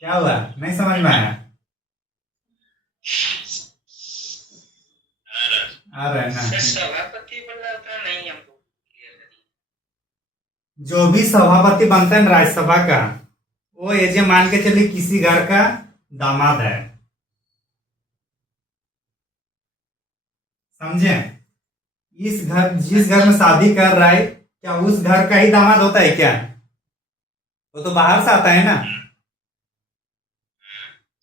क्या हुआ? नहीं समझ में आया? आ रहा है सर ना? सभापति बनना था नहीं हमको क्लियर करिए। जो भी सभापति बनता है ना राज्यसभा का, वो ये मान के चलिए किसी घर का दामाद है। समझे? जिस घर में शादी कर रहा है क्या उस घर का ही दामाद होता है क्या? वो तो बाहर से आता है ना।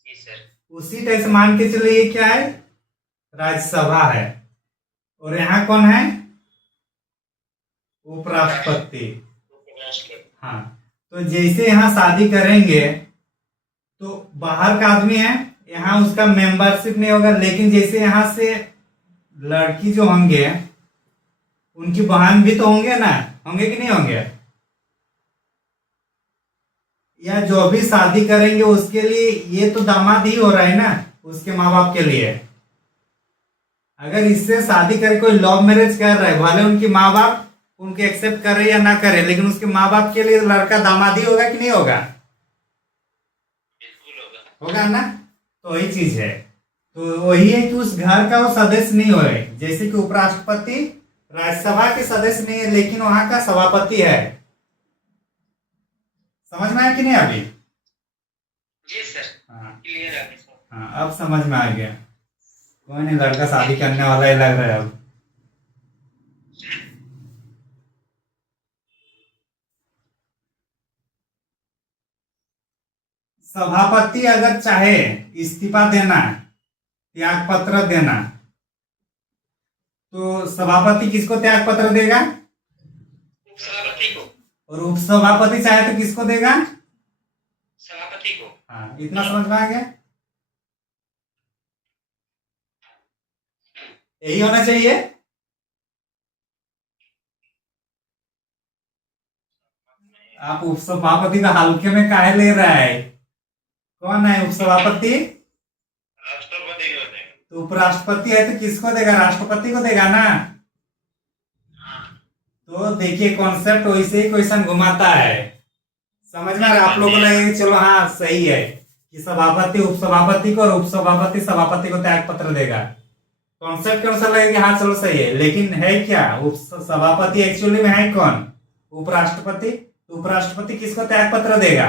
जी सर। उसी टाइप से मान के चलिए ये क्या है? राज्यसभा है। और यहाँ कौन है? उपराष्ट्रपति। हाँ। तो जैसे यहाँ शादी करेंगे तो बाहर का आदमी है, यहाँ उसका मेंबरशिप नहीं होगा। लेकिन जैसे यहाँ से लड़की जो होंगे उनकी बहन भी तो होंगे ना, होंगे कि नहीं होंगे? या जो भी शादी करेंगे उसके लिए ये तो दामाद ही हो रहा है ना, उसके माँ बाप के लिए। अगर इससे शादी करके कोई लव मैरिज कर रहा है, भले उनकी माँ बाप उनके एक्सेप्ट करे या ना करे, लेकिन उसके माँ बाप के लिए लड़का दामादी होगा कि नहीं होगा? बिल्कुल होगा। होगा ना? तो वही चीज है। तो वही है कि उस घर का वो सदस्य नहीं होए, जैसे कि उपराष्ट्रपति राज्यसभा के सदस्य नहीं है लेकिन वहां का सभापति है। समझ में आया कि नहीं अभी? जी सर, हाँ क्लियर है सर। हाँ, अब समझ में आ गया। कोई नहीं, लड़का शादी करने वाला ही लग रहा है अब। सभापति अगर चाहे इस्तीफा देना, त्याग पत्र देना, तो सभापति किसको त्याग पत्र देगा? उपसभापति को। और उपसभापति चाहे तो किसको देगा? सभापति को। हाँ, इतना समझ में आ गया? यही होना चाहिए। आप उपसभापति का हल्के में काहे ले रहा है? कौन है उपसभापति? राष्ट्रपति को देगा। तो उपराष्ट्रपति है तो किसको देगा? राष्ट्रपति को देगा ना। तो देखिए, कॉन्सेप्ट वैसे ही क्वेश्चन घुमाता है। समझ में आ रहा है? आप लोगों को लगेगा कि चलो हाँ सही है कि सभापति उपसभापति को और उपसभापति सभापति को त्याग पत्र देगा। कॉन्सेप्ट के अनुसार लगेगा कि हाँ चलो सही है, लेकिन है क्या? सभापति एक्चुअली में है कौन? उपराष्ट्रपति। उपराष्ट्रपति किसको त्याग पत्र देगा?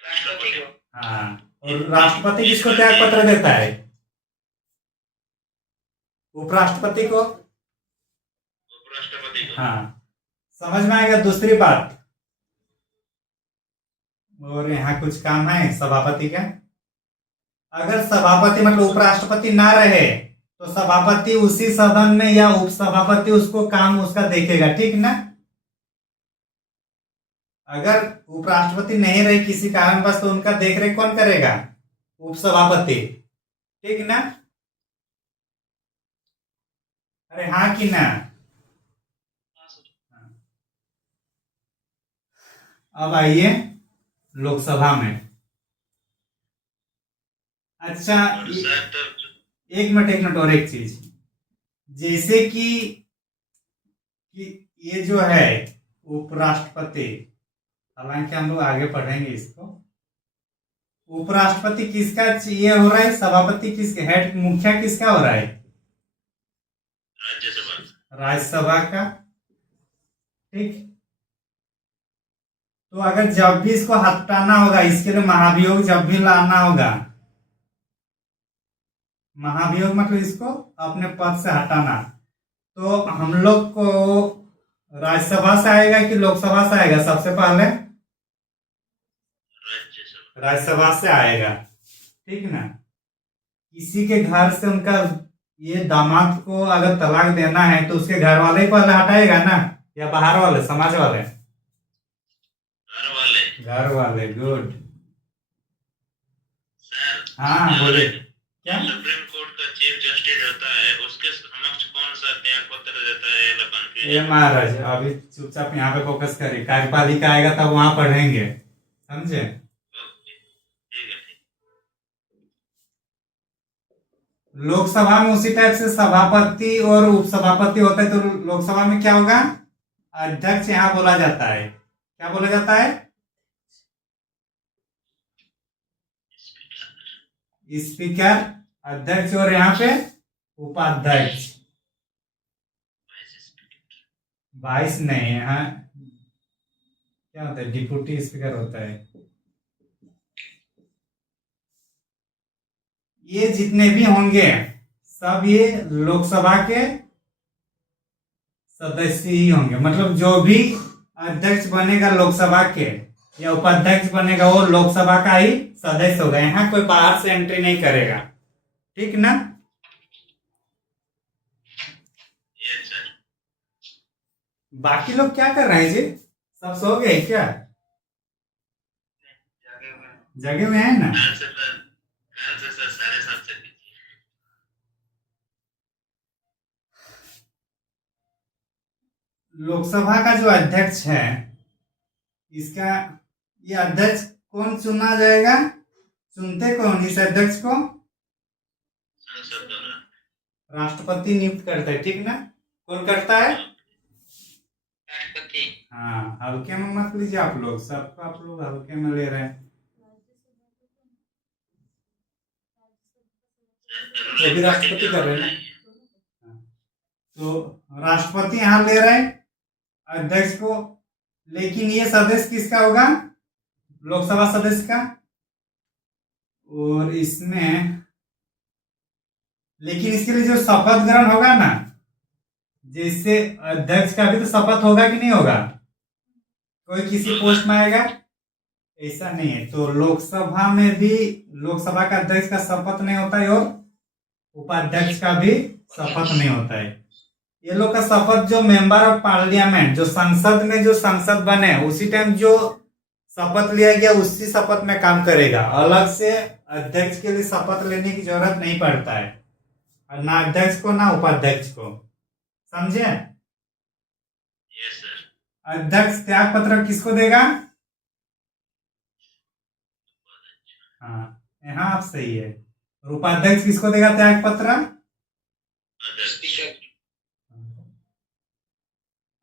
राष्ट्रपति को। हाँ, और राष्ट्रपति किसको त्याग पत्र देता है? उपराष्ट्रपति को। उपराष्ट्रपति को। हाँ, समझ में आएगा। दूसरी बात, और यहाँ कुछ काम है सभापति का। अगर सभापति मतलब उपराष्ट्रपति ना रहे तो सभापति उसी सदन में या उपसभापति उसको काम उसका देखेगा, ठीक ना? अगर उपराष्ट्रपति नहीं रहे किसी कारणवश तो उनका देखरेख कौन करेगा? उपसभापति, ठीक ना? अरे हाँ कि ना? अब आइए लोकसभा में। अच्छा, और सर तब एक मिनट और एक चीज, जैसे कि ये जो है उपराष्ट्रपति, हालांकि हम लोग आगे पढ़ेंगे इसको। उपराष्ट्रपति किसका ये हो रहा है? सभापति किसके हेड, मुखिया किसका हो रहा है? राज्यसभा। राज्यसभा का, ठीक। तो अगर जब भी इसको हटाना होगा, इसके लिए महाभियोग जब भी लाना होगा, महाभियोग मतलब इसको अपने पद से हटाना, तो हम लोग को राज्यसभा से आएगा कि लोकसभा से आएगा? सबसे पहले राज्यसभा से आएगा, ठीक ना? किसी के घर से उनका ये दामाद को अगर तलाक देना है तो उसके घर वाले ही पहले हटाएगा ना, या बाहर वाले, समाज वाले? घर वाले। गुड। सर, हाँ बोलिए। क्या? सुप्रीम कोर्ट का चीफ जस्टिस होता है, उसके समक्ष कौन सा त्याग पत्र देता है? ये कंफ्यूजन। ये महाराज अभी चुपचाप यहाँ पे फोकस करिए, कार्यपालिका आएगा तब वहां पढ़ेंगे, समझे? ठीक है। लोकसभा में उसी टाइप से सभापति और उपसभापति होता है। तो लोकसभा में क्या होगा? अध्यक्ष यहाँ बोला जाता है। क्या बोला जाता है? स्पीकर, अध्यक्ष, और यहाँ पे उपाध्यक्ष। वाइस नहीं, यहाँ क्या होता है? डिप्टी स्पीकर होता है। ये जितने भी होंगे सब ये लोकसभा के सदस्य ही होंगे। मतलब जो भी अध्यक्ष बनेगा लोकसभा के या उपाध्यक्ष बनेगा वो लोकसभा का ही सदस्य होगा। यहाँ कोई बाहर से एंट्री नहीं करेगा, ठीक ना? Yes sir. बाकी लोग क्या कर रहे हैं जी? सब सो गए क्या? जगे हुए हैं ना? ध्यान से सर, सारे साथ से कीजिए। लोकसभा का जो अध्यक्ष है, इसका ये अध्यक्ष कौन चुना जाएगा? चुनते कौन इस अध्यक्ष को? संसद द्वारा। राष्ट्रपति नियुक्त करता है, ठीक ना? कौन करता है? राष्ट्रपति। हाँ, हल्के में मत लीजिए आप लोग, सबको आप लोग हल्के में ले रहे हैं। वो भी राष्ट्रपति कर रहे हैं ना। हाँ। तो राष्ट्रपति यहाँ ले रहे हैं अध्यक्ष को, लेकिन ये सदस्य किसका होगा? लोकसभा सदस्य का। और इसमें लेकिन इसके लिए जो शपथ ग्रहण होगा ना, जैसे अध्यक्ष का भी तो शपथ होगा कि नहीं होगा? कोई किसी पोस्ट में आएगा, ऐसा नहीं है। तो लोकसभा में भी लोकसभा का अध्यक्ष का शपथ नहीं होता है और उपाध्यक्ष का भी शपथ नहीं होता है। ये लोग का शपथ जो मेंबर ऑफ पार्लियामेंट, जो संसद में जो सांसद बने उसी टाइम जो शपथ लिया गया उसी शपथ में काम करेगा। अलग से अध्यक्ष के लिए शपथ लेने की जरूरत नहीं पड़ता है, और ना अध्यक्ष को ना उपाध्यक्ष को, समझे? Yes sir. अध्यक्ष त्याग पत्र किसको देगा? हाँ, यहाँ आप सही है। और उपाध्यक्ष किसको देगा त्याग पत्र?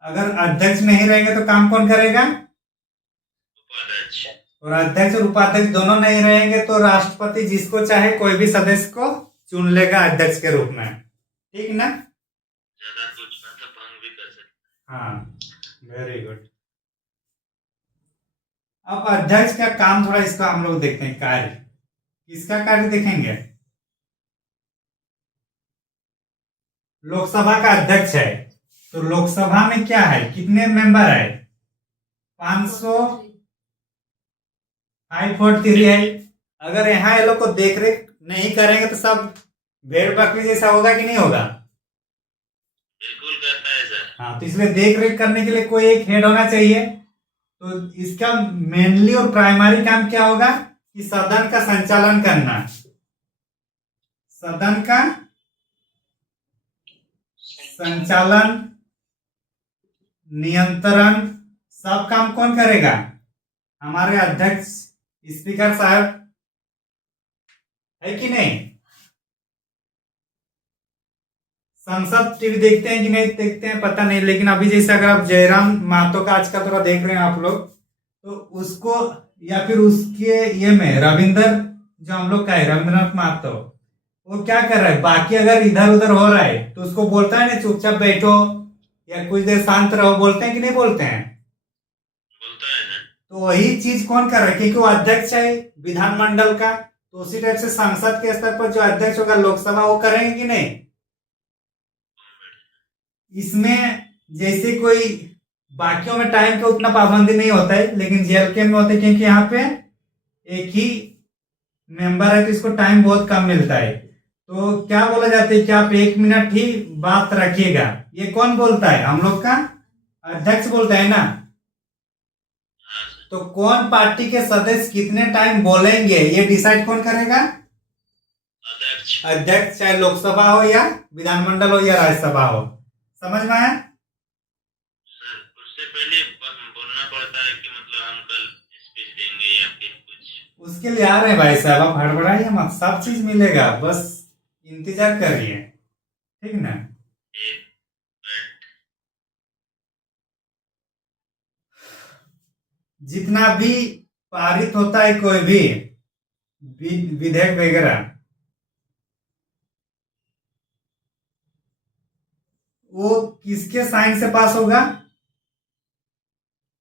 अगर अध्यक्ष नहीं रहेंगे तो काम कौन करेगा? उपाध्यक्ष। और अध्यक्ष और उपाध्यक्ष दोनों नहीं रहेंगे तो राष्ट्रपति जिसको चाहे कोई भी सदस्य को चुन लेगा अध्यक्ष के रूप में, ठीक ना? ज्यादा कुछ ना तो भंग भी कर सकते। हाँ, वेरी गुड। अब अध्यक्ष का काम थोड़ा इसका हम लोग देखते हैं, कार्य। किसका कार्य देखेंगे? लोकसभा का अध्यक्ष है, तो लोकसभा में क्या है, कितने मेंबर है? 543 है। अगर यहाँ ये लोग को देख रेख नहीं करेंगे तो सब भेड़ बकरी जैसा होगा कि नहीं होगा? बिल्कुल करता है सर। हाँ, तो इसलिए देख रेख करने के लिए कोई एक हेड होना चाहिए। तो इसका मेनली और प्राइमरी काम क्या होगा कि सदन का संचालन करना, सदन का संचालन, नियंत्रण, सब काम कौन करेगा? हमारे अध्यक्ष स्पीकर साहब, है कि नहीं? संसद टीवी देखते हैं कि नहीं देखते हैं पता नहीं, लेकिन अभी जैसे अगर आप जयराम महतो का आजकल थोड़ा देख रहे हैं आप लोग, तो उसको या फिर उसके ये में रविंद्र, जो हम लोग का है रविंद्रनाथ महतो, वो क्या कर रहा है, बाकी अगर इधर उधर हो रहा है तो उसको बोलता है ना चुपचाप बैठो या कुछ देर शांत रहो, बोलते हैं कि नहीं बोलते हैं? बोलता है सर। तो वही चीज कौन कर रहा है, क्योंकि वो अध्यक्ष है विधानमंडल का, तो उसी टाइप से संसद के स्तर पर जो अध्यक्ष होगा लोकसभा, वो करेंगे कि नहीं? इसमें जैसे कोई बाकियों में टाइम का उतना पाबंदी नहीं होता है, लेकिन जेएलके में होता है, क्योंकि यहाँ पे एक ही मेंबर है तो इसको टाइम बहुत कम मिलता है। तो क्या बोला जाता है कि आप 1 मिनट ही बात रखिएगा। ये कौन बोलता है? हम लोग का अध्यक्ष बोलता है ना। तो कौन पार्टी के सदस्य कितने टाइम बोलेंगे ये डिसाइड कौन करेगा? अध्यक्ष। अध्यक्ष, चाहे लोकसभा हो या विधानमंडल हो या राज्यसभा हो। समझ में आया? सर उससे पहले बोलना पड़ता है कि मतलब हम कल स्पीच देंगे या फिर कुछ। उसके लिए आ रहे हैं भाई साहब, आप हड़बड़ाइए मत, सब चीज मिलेगा, बस इंतजार करिए, ठीक ना? जितना भी पारित होता है कोई भी विधेयक वगैरह, वो किसके साइन से पास होगा?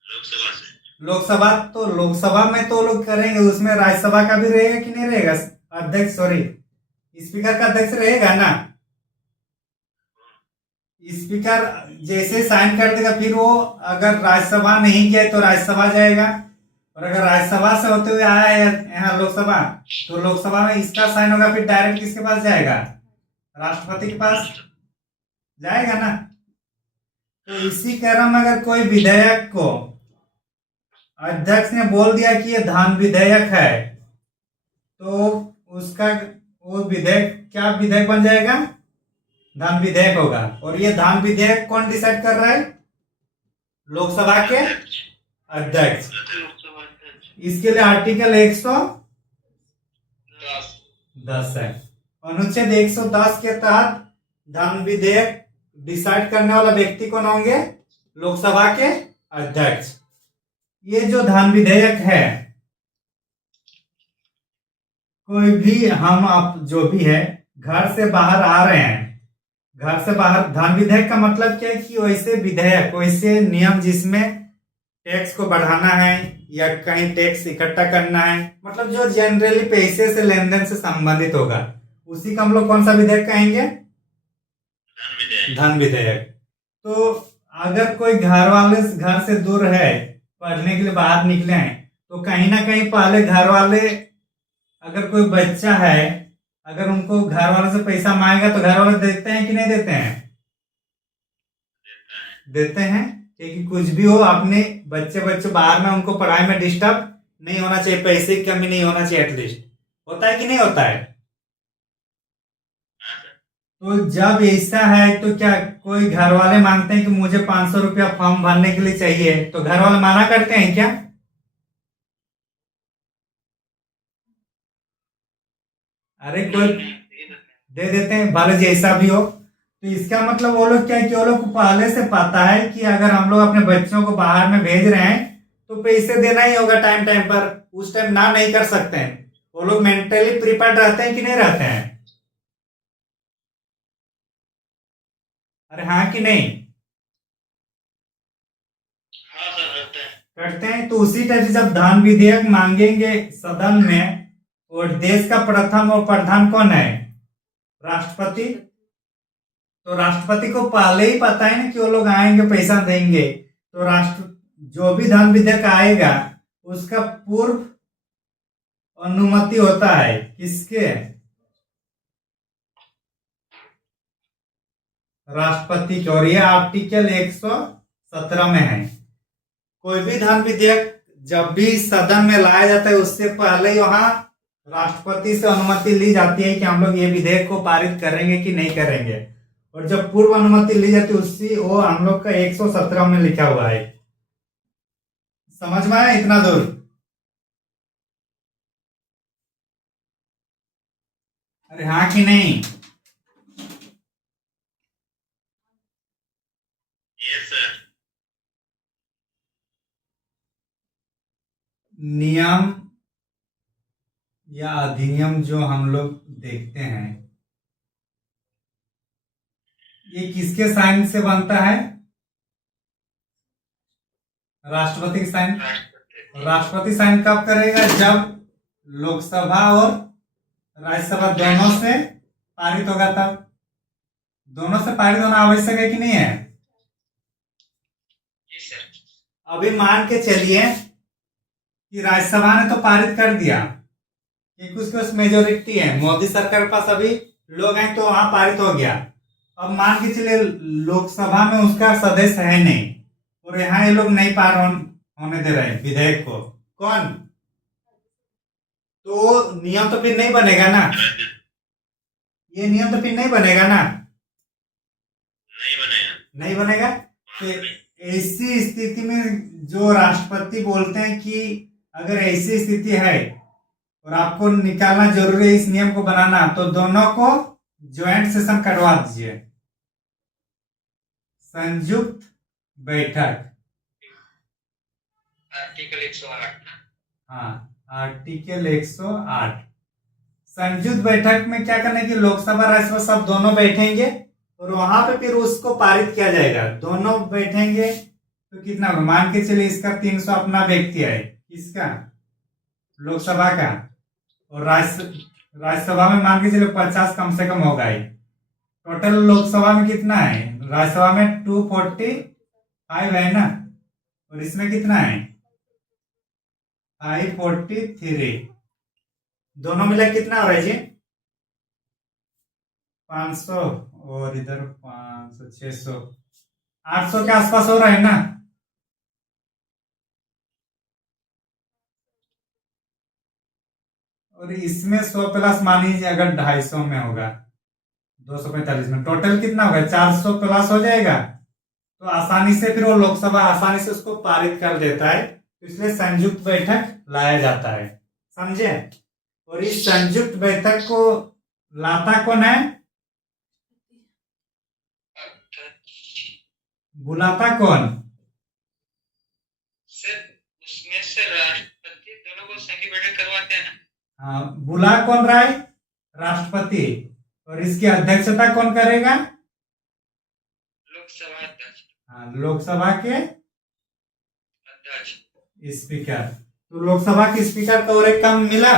लोकसभा से। लोकसभा, तो लोकसभा में तो लोग करेंगे, उसमें राज्यसभा का भी रहेगा कि नहीं रहेगा? अध्यक्ष, सॉरी, स्पीकर का अध्यक्ष रहेगा ना। स्पीकर जैसे साइन कर देगा, फिर वो अगर राज्यसभा नहीं गया तो राज्यसभा जाएगा, और अगर राज्यसभा से होते हुए आया है यहाँ लोकसभा, तो लोकसभा में इसका साइन होगा, फिर डायरेक्ट किसके पास जाएगा? राष्ट्रपति के पास जाएगा ना। तो इसी क्रम में अगर कोई विधेयक को अध्यक्ष ने बोल दिया कि ये धन विधेयक है, तो उसका वो विधेयक क्या विधेयक बन जाएगा? धन विधेयक होगा। और ये धन विधेयक कौन डिसाइड कर रहा है? लोकसभा के अध्यक्ष। इसके लिए आर्टिकल 110 है। अनुच्छेद 110 के तहत धन विधेयक डिसाइड करने वाला व्यक्ति कौन होंगे? लोकसभा के अध्यक्ष। ये जो धन विधेयक है, कोई भी हम आप जो भी है घर से बाहर आ रहे हैं, घर से बाहर, धन विधेयक का मतलब क्या है कि वैसे विधेयक, वैसे नियम जिसमें टैक्स को बढ़ाना है या कहीं टैक्स इकट्ठा करना है, मतलब जो जनरली पैसे से लेन देन से संबंधित होगा, उसी का हम लोग कौन सा विधेयक कहेंगे? धन विधेयक। तो अगर कोई घर से दूर है, पढ़ने के लिए बाहर निकले हैं, तो कहीं ना कहीं पहले घर वाले, अगर कोई बच्चा है, अगर उनको घर वालों से पैसा मांगेगा तो घर वाले देते हैं कि नहीं देते हैं? देते हैं, क्योंकि कुछ भी हो अपने बच्चे बाहर में, उनको पढ़ाई में डिस्टर्ब नहीं होना चाहिए, पैसे की कमी नहीं होना चाहिए, एटलीस्ट। होता है कि नहीं होता है? तो जब ऐसा है तो क्या कोई घर वाले मांगते हैं कि मुझे 500 रुपया फॉर्म भरने के लिए चाहिए, तो घर वाले मना करते हैं क्या? अरे कोई दे देते हैं, भले जैसा भी हो। तो इसका मतलब वो लोग क्या है कि वो लोग को पहले से पता है कि अगर हम लोग अपने बच्चों को बाहर में भेज रहे हैं तो पैसे देना ही होगा टाइम टाइम पर, उस टाइम ना नहीं कर सकते हैं। वो लोग मेंटली प्रिपेयर्ड रहते हैं कि नहीं रहते हैं? अरे हाँ कि नहीं? हाँ सर, रहते हैं। करते हैं। तो उसी तरह से जब धन विधेयक मांगेंगे सदन में, और देश का प्रथम और प्रधान कौन है? राष्ट्रपति। तो राष्ट्रपति को पहले ही पता है ना कि वो लोग आएंगे, पैसा देंगे, तो जो भी धन विधेयक आएगा उसका पूर्व अनुमति होता है किसके? राष्ट्रपति के। और ये आर्टिकल 117 में है। कोई भी धन विधेयक जब भी सदन में लाया जाता है उससे पहले ही वहां राष्ट्रपति से अनुमति ली जाती है कि हम लोग ये विधेयक को पारित करेंगे कि नहीं करेंगे। और जब पूर्व अनुमति ली जाती है उसी वो हम लोग का 117 में लिखा हुआ है। समझ में आया इतना दूर? अरे हाँ कि नहीं? Yes sir. नियम या अधिनियम जो हम लोग देखते हैं, ये किसके साइन से बनता है? राष्ट्रपति के साइन। राष्ट्रपति साइन कब करेगा? जब लोकसभा और राज्यसभा दोनों से पारित होगा तब। दोनों से पारित होना आवश्यक है कि नहीं है? जी सर। अभी मान के चलिए कि राज्यसभा ने तो पारित कर दिया, क्योंकि उसके पास मेजोरिटी है, मोदी सरकार के पास अभी लोग हैं, तो वहां पारित हो गया। अब मान के चलिए लोकसभा में उसका सदस्य है नहीं, और यहाँ ये लोग नहीं पार होने दे रहे विधेयक को। कौन? तो नियम तो फिर नहीं बनेगा ना, ये नियम तो फिर नहीं बनेगा ना। नहीं बनेगा। नहीं बनेगा। तो ऐसी स्थिति में जो राष्ट्रपति बोलते हैं कि अगर ऐसी स्थिति है और आपको निकालना जरूरी है, इस नियम को बनाना, तो दोनों को ज्वाइंट सेशन करवा दीजिए, संयुक्त बैठक। आर्टिकल 108 ना? हाँ, आर्टिकल 108। संयुक्त बैठक में क्या करना है कि लोकसभा राज्यसभा सब दोनों बैठेंगे और वहां पे फिर उसको पारित किया जाएगा। दोनों बैठेंगे तो कितना, मान के चलिए इसका 300 अपना व्यक्ति है, किसका? लोकसभा का। और राज्यसभा में मान के चलिए 50 कम से कम होगा ही। टोटल लोकसभा में कितना है? राज्यसभा में 245 है ना, और इसमें कितना है? 543। दोनों मिला कितना हो रहा है जी? 500, और इधर 500, 600, 800 के आसपास हो रहा है ना। और इसमें 100 प्लस मान लीजिए अगर 250 में होगा, 245 में टोटल कितना होगा? 400 प्लस हो जाएगा। तो आसानी से फिर वो लोकसभा आसानी से उसको पारित कर देता है, तो इसलिए संयुक्त बैठक लाया जाता है। समझे? और इस संयुक्त बैठक को लाता कौन है? बुलाता कौन? सर उसमें से राष्ट्रपति दोनों को संघीय बैठक करवाते हैं ना। हाँ, बुला कौन रहा है? राष्ट्रपति। और इसकी अध्यक्षता कौन करेगा? लोकसभा अध्यक्ष। हाँ, लोकसभा के अध्यक्ष। स्पीकर। तो लोकसभा के स्पीकर को और एक काम मिला।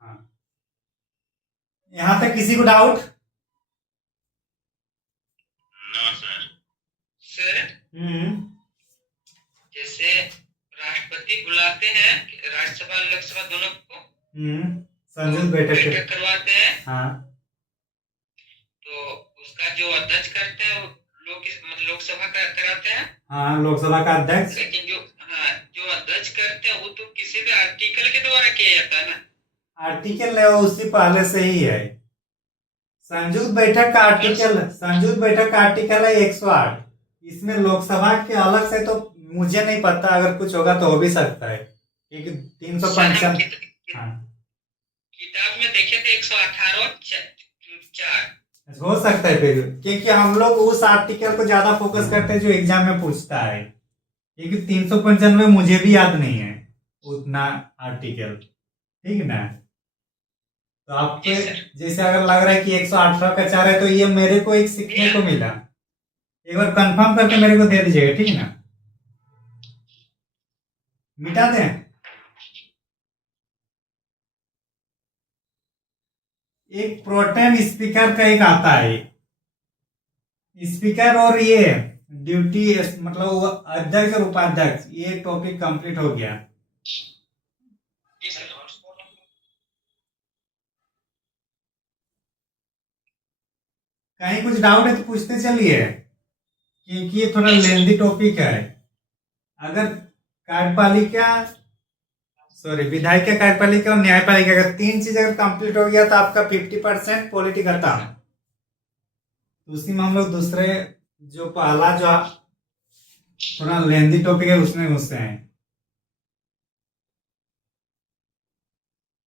हाँ, यहां तक किसी को डाउट? No sir. सर जैसे राष्ट्रपति बुलाते हैं राज्यसभा लोकसभा दोनों को, संयुक्त बैठक करवाते हैं। हाँ, तो उसका जो अध्यक्ष करते हैं मतलब लोकसभा का कराते हैं। हाँ, लोकसभा का अध्यक्ष। लेकिन जो अध्यक्ष करते हैं वो तो किसी भी आर्टिकल के द्वारा किया जाता है ना। आर्टिकल है वो उसी पहले से ही है। संयुक्त बैठक का आर्टिकल है 108। इसमें लोकसभा के अलग से तो मुझे नहीं पता, अगर कुछ होगा तो हो भी सकता है, क्योंकि 355। हाँ, किताब में देखे थे 118 हो सकता है फिर, क्योंकि हम लोग उस आर्टिकल को ज्यादा फोकस करते हैं जो एग्जाम में पूछता है, क्योंकि 395 मुझे भी याद नहीं है उतना आर्टिकल। ठीक है ना? तो आपको जैसे अगर लग रहा है कि 118 का 4 है तो ये मेरे को एक सीखने को मिला। एक बार कंफर्म करके मेरे को दे दीजिएगा, ठीक है ना? मिटा दें। एक प्रोटेम स्पीकर का एक आता है स्पीकर, और ये ड्यूटी मतलब अध्यक्ष और उपाध्यक्ष। ये टॉपिक कंप्लीट हो गया। कहीं कुछ डाउट है तो पूछते चलिए, क्योंकि ये थोड़ा लेंदी टॉपिक है। अगर विधायिका, कार्यपालिका और न्यायपालिका, अगर 3 चीज अगर कंप्लीट हो गया तो आपका 50% पॉलिटी खत्म। उसी में हम लोग दूसरे जो पहला जो थोड़ा लेंदी टॉपिक है उसमें घुसते हैं।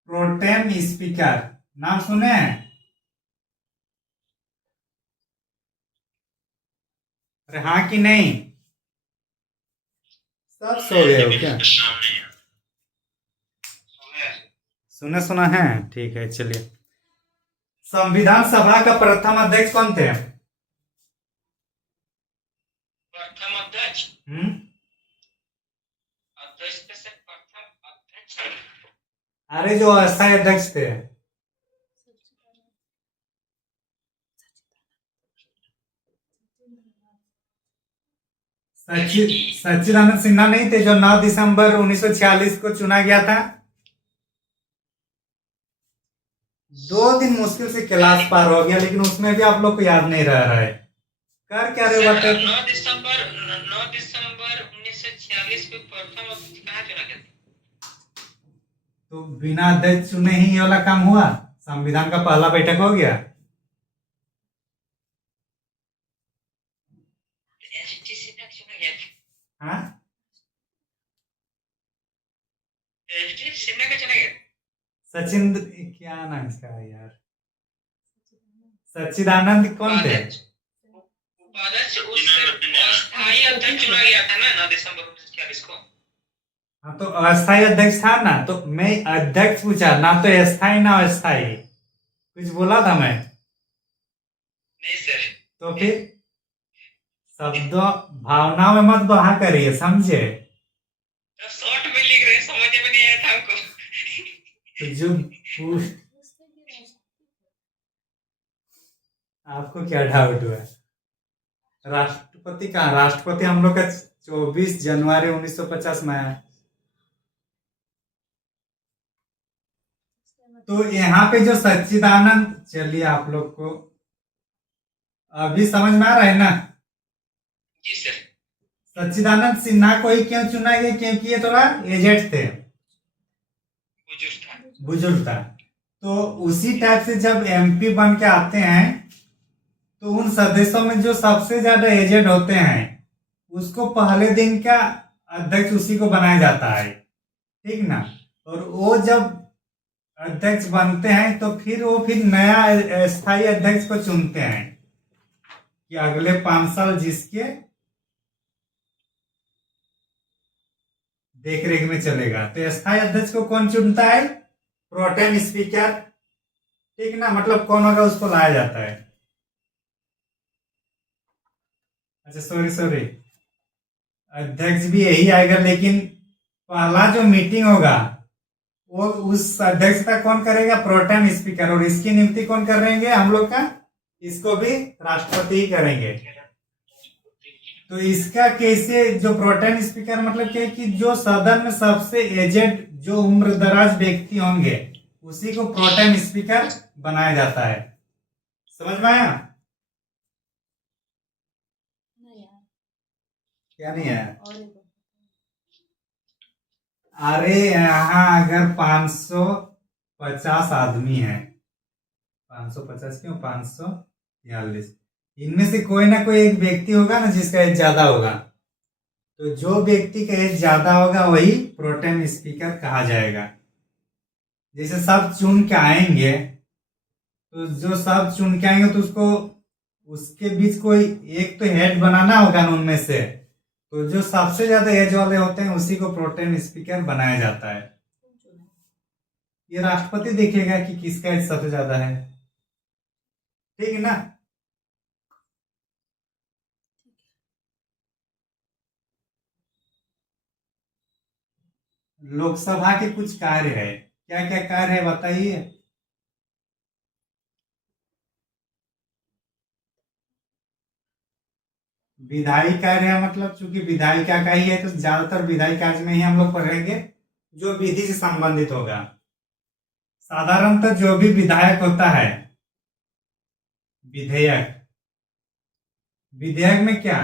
प्रोटेम स्पीकर नाम सुने हैं? अरे हाँ कि नहीं? सब सो गए हो क्या? सुना है? ठीक है, चलिए। संविधान सभा का प्रथम अध्यक्ष कौन थे? प्रथम अध्यक्ष अरे जो अस्थायी अध्यक्ष थे, सच्चिदानंद सिन्हा नहीं थे जो 9 दिसंबर 1946 को चुना गया था? 2 दिन मुश्किल से क्लास पार हो गया, लेकिन उसमें भी आप लोग को याद नहीं रह रहा है। कर क्या रहे हो? 9 दिसंबर 1946 को प्रथम अध्यक्ष कहाँ चुना गया? तो बिना अध्यक्ष चुने ही ये वाला काम हुआ? संविधान का पहला बैठक हो गया? हाँ, सचिन, क्या नाम इसका यार? सच्चिदानंद कौन थे? उपाध्यक्ष अस्थायी अध्यक्ष चुना गया था ना 9 दिसंबर 1946 को। हाँ, तो अस्थायी अध्यक्ष था ना, तो मैं अध्यक्ष पूछा ना, तो अस्थायी ना अस्थायी कुछ बोला था मैं? नहीं सर। तो फिर शब्दों भावनाओं में मत बहा करिए, समझे? तो शॉर्ट में लिख रहे, समझ में नहीं आया था हमको। तो जो आपको क्या डाउट हुआ? राष्ट्रपति कहाँ? राष्ट्रपति हम लोग का 24 जनवरी 1950 में आया। तो यहाँ पे जो सच्चिदानंद, चलिए आप लोग को अभी समझ में आ रहा है ना? जी सर। सच्चिदानंद सिन्हा को ही क्यों चुना गया? क्योंकि ये थोड़ा एजेड थे, बुजुर्ग था। तो उसी टाइप से जब एमपी बन के आते हैं तो उन सदस्यों में जो सबसे ज्यादा एजेड होते हैं उसको पहले दिन का अध्यक्ष उसी को बनाया जाता है, ठीक ना? और वो जब अध्यक्ष बनते हैं तो फिर वो नया स्थायी अध्यक्ष को चुनते हैं। कि अगले 5 साल जिसके देखरेख में चलेगा। तो स्थायी अध्यक्ष को कौन चुनता है? प्रोटेम स्पीकर, ठीक ना, मतलब कौन होगा उसको लाया जाता है। अच्छा सॉरी, अध्यक्ष भी यही आएगा, लेकिन पहला जो मीटिंग होगा वो उस अध्यक्षता कौन करेगा? Protem speaker. और इसकी नियुक्ति कौन करेंगे हम लोग का? इसको भी राष्ट्रपति ही करेंगे। तो इसका कैसे, जो प्रोटेम स्पीकर मतलब क्या है कि जो सदन में सबसे एजेड, जो उम्रदराज व्यक्ति होंगे उसी को प्रोटेम स्पीकर बनाया जाता है। समझ में आया? क्या नहीं है? अरे यहाँ अगर 550 आदमी है, 550 क्यों, 543, इनमें से कोई ना कोई एक व्यक्ति होगा ना जिसका एज ज्यादा होगा। तो जो व्यक्ति का एज ज्यादा होगा वही प्रोटेम स्पीकर कहा जाएगा। जैसे सब चुन के आएंगे, तो जो सब चुन के आएंगे तो उसको, उसके बीच कोई एक तो हेड बनाना होगा ना उनमें से। तो जो सबसे ज्यादा एज वाले होते हैं उसी को प्रोटेम स्पीकर बनाया जाता है। ये राष्ट्रपति देखेगा कि किसका एज सबसे ज्यादा है, ठीक है ना। लोकसभा के कुछ कार्य है, क्या क्या कार्य है बताइए। विधायी कार्य है, मतलब चूंकि विधायी का ही है तो ज्यादातर विधायी कार्य में ही हम लोग पढ़ेंगे जो विधि से संबंधित होगा। साधारणतः जो भी विधायक होता है, विधेयक, विधेयक में क्या,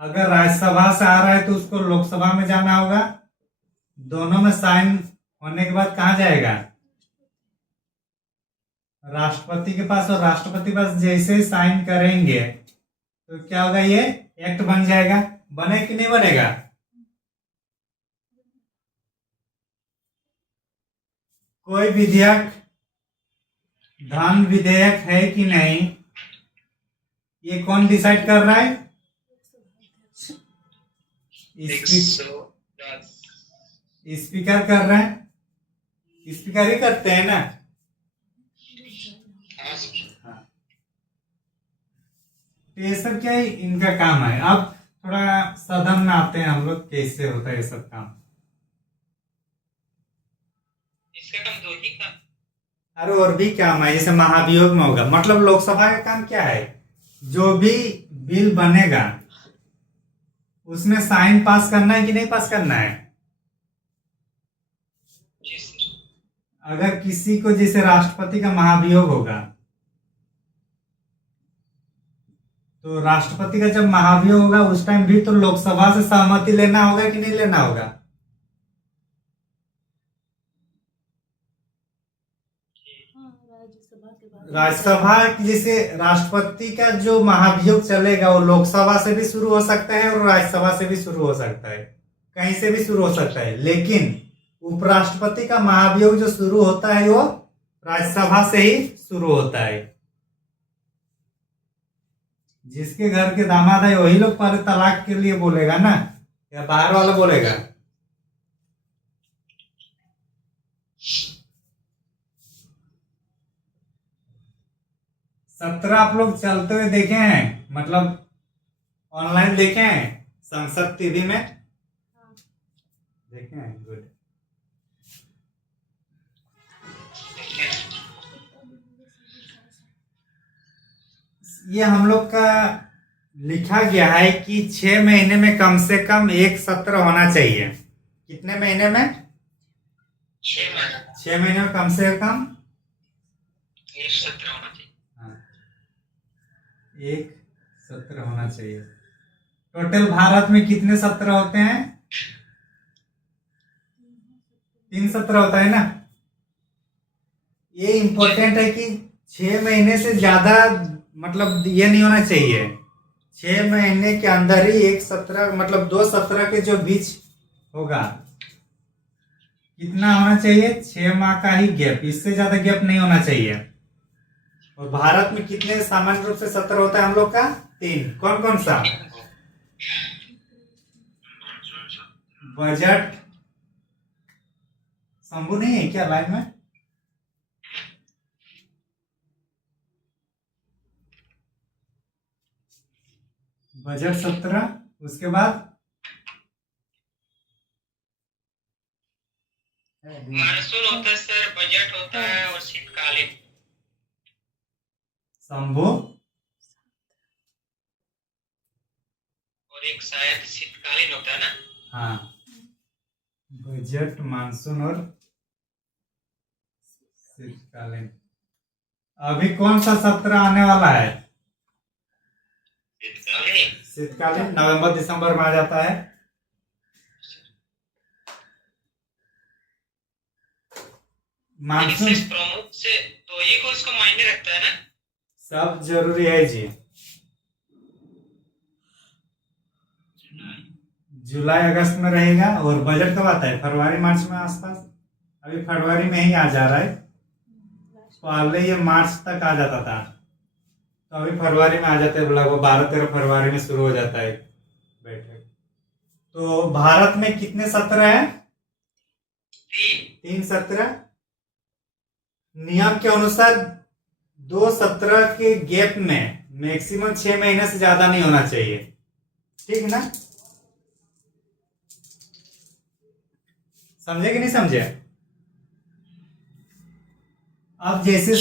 अगर राज्यसभा से आ रहा है तो उसको लोकसभा में जाना होगा, दोनों में साइन होने के बाद कहाँ जाएगा? राष्ट्रपति के पास। और राष्ट्रपति के पास जैसे साइन करेंगे तो क्या होगा? ये एक्ट बन जाएगा। बने कि नहीं बनेगा? कोई विधेयक धन विधेयक है कि नहीं, ये कौन डिसाइड कर रहा है? स्पीकर कर रहे हैं, स्पीकर ही करते हैं ना। हाँ। तो ये सब क्या है, इनका काम है। अब थोड़ा सदन में आते हैं हम लोग, कैसे होता है ये सब काम। इसका काम दो ही काम। अरे और भी काम है, जैसे महाभियोग में होगा। मतलब लोकसभा का काम क्या है, जो भी बिल बनेगा उसमें साइन पास करना है कि नहीं पास करना है। अगर किसी को, जैसे राष्ट्रपति का महाभियोग होगा, तो राष्ट्रपति का जब महाभियोग होगा उस टाइम भी तो लोकसभा से सहमति लेना होगा कि नहीं लेना होगा। राज्यसभा, जैसे राष्ट्रपति का जो महाभियोग चलेगा वो लोकसभा से भी शुरू हो सकता है और राज्यसभा से भी शुरू हो सकता है, कहीं से भी शुरू हो सकता है। लेकिन उपराष्ट्रपति का महाभियोग जो शुरू होता है वो राज्यसभा से ही शुरू होता है। जिसके घर के दामाद है वही लोग पहले तलाक के लिए बोलेगा ना, या बाहर वाला बोलेगा? सत्रह आप लोग चलते हुए देखे हैं, मतलब ऑनलाइन देखे हैं, संसद टीवी में देखे हैं? गुड। ये हम लोग का लिखा गया है कि 6 महीने में कम से कम एक सत्र होना चाहिए। कितने महीने में? 6 महीने में कम से कम एक सत्र होना चाहिए। हाँ, एक सत्र होना चाहिए। टोटल भारत में कितने सत्र होते हैं? 3 सत्र होता है ना। ये इम्पोर्टेंट है कि 6 महीने से ज्यादा, मतलब ये नहीं होना चाहिए। 6 महीने के अंदर ही एक सत्र, मतलब 2 सत्र के जो बीच होगा, कितना होना चाहिए? 6 माह का ही गैप, इससे ज्यादा गैप नहीं होना चाहिए। और भारत में कितने सामान्य रूप से सत्र होता है हम लोग का? तीन, कौन कौन सा? बजट शंभू नहीं है क्या लाइन में? बजट 17, उसके बाद मानसून होता है सर, बजट होता है और शीतकालीन। शंभू और एक शायद शीतकालीन होता है ना। हाँ, बजट, मानसून और शीतकालीन। अभी कौन सा सत्र आने वाला है? शीतकालीन। शीतकालीन नवंबर दिसंबर में आ जाता है। मानसून विशेष प्रमुख से तो ही को इसको मायने रखता है ना। सब जरूरी है जी। जुलाई अगस्त में रहेगा। और बजट कब आता है? फरवरी मार्च में आसपास। अभी फरवरी में ही आ जा रहा है, पहले ये मार्च तक आ जाता था, तो अभी फरवरी में आ जाता है, लगभग 12-13 फरवरी में शुरू हो जाता है बैठक। तो भारत में कितने सत्र हैं? 3 सत्र। नियम के अनुसार 2 सत्र के गैप में मैक्सिमम 6 महीने से ज्यादा नहीं होना चाहिए, ठीक है ना? समझे कि नहीं समझे? अब जैसे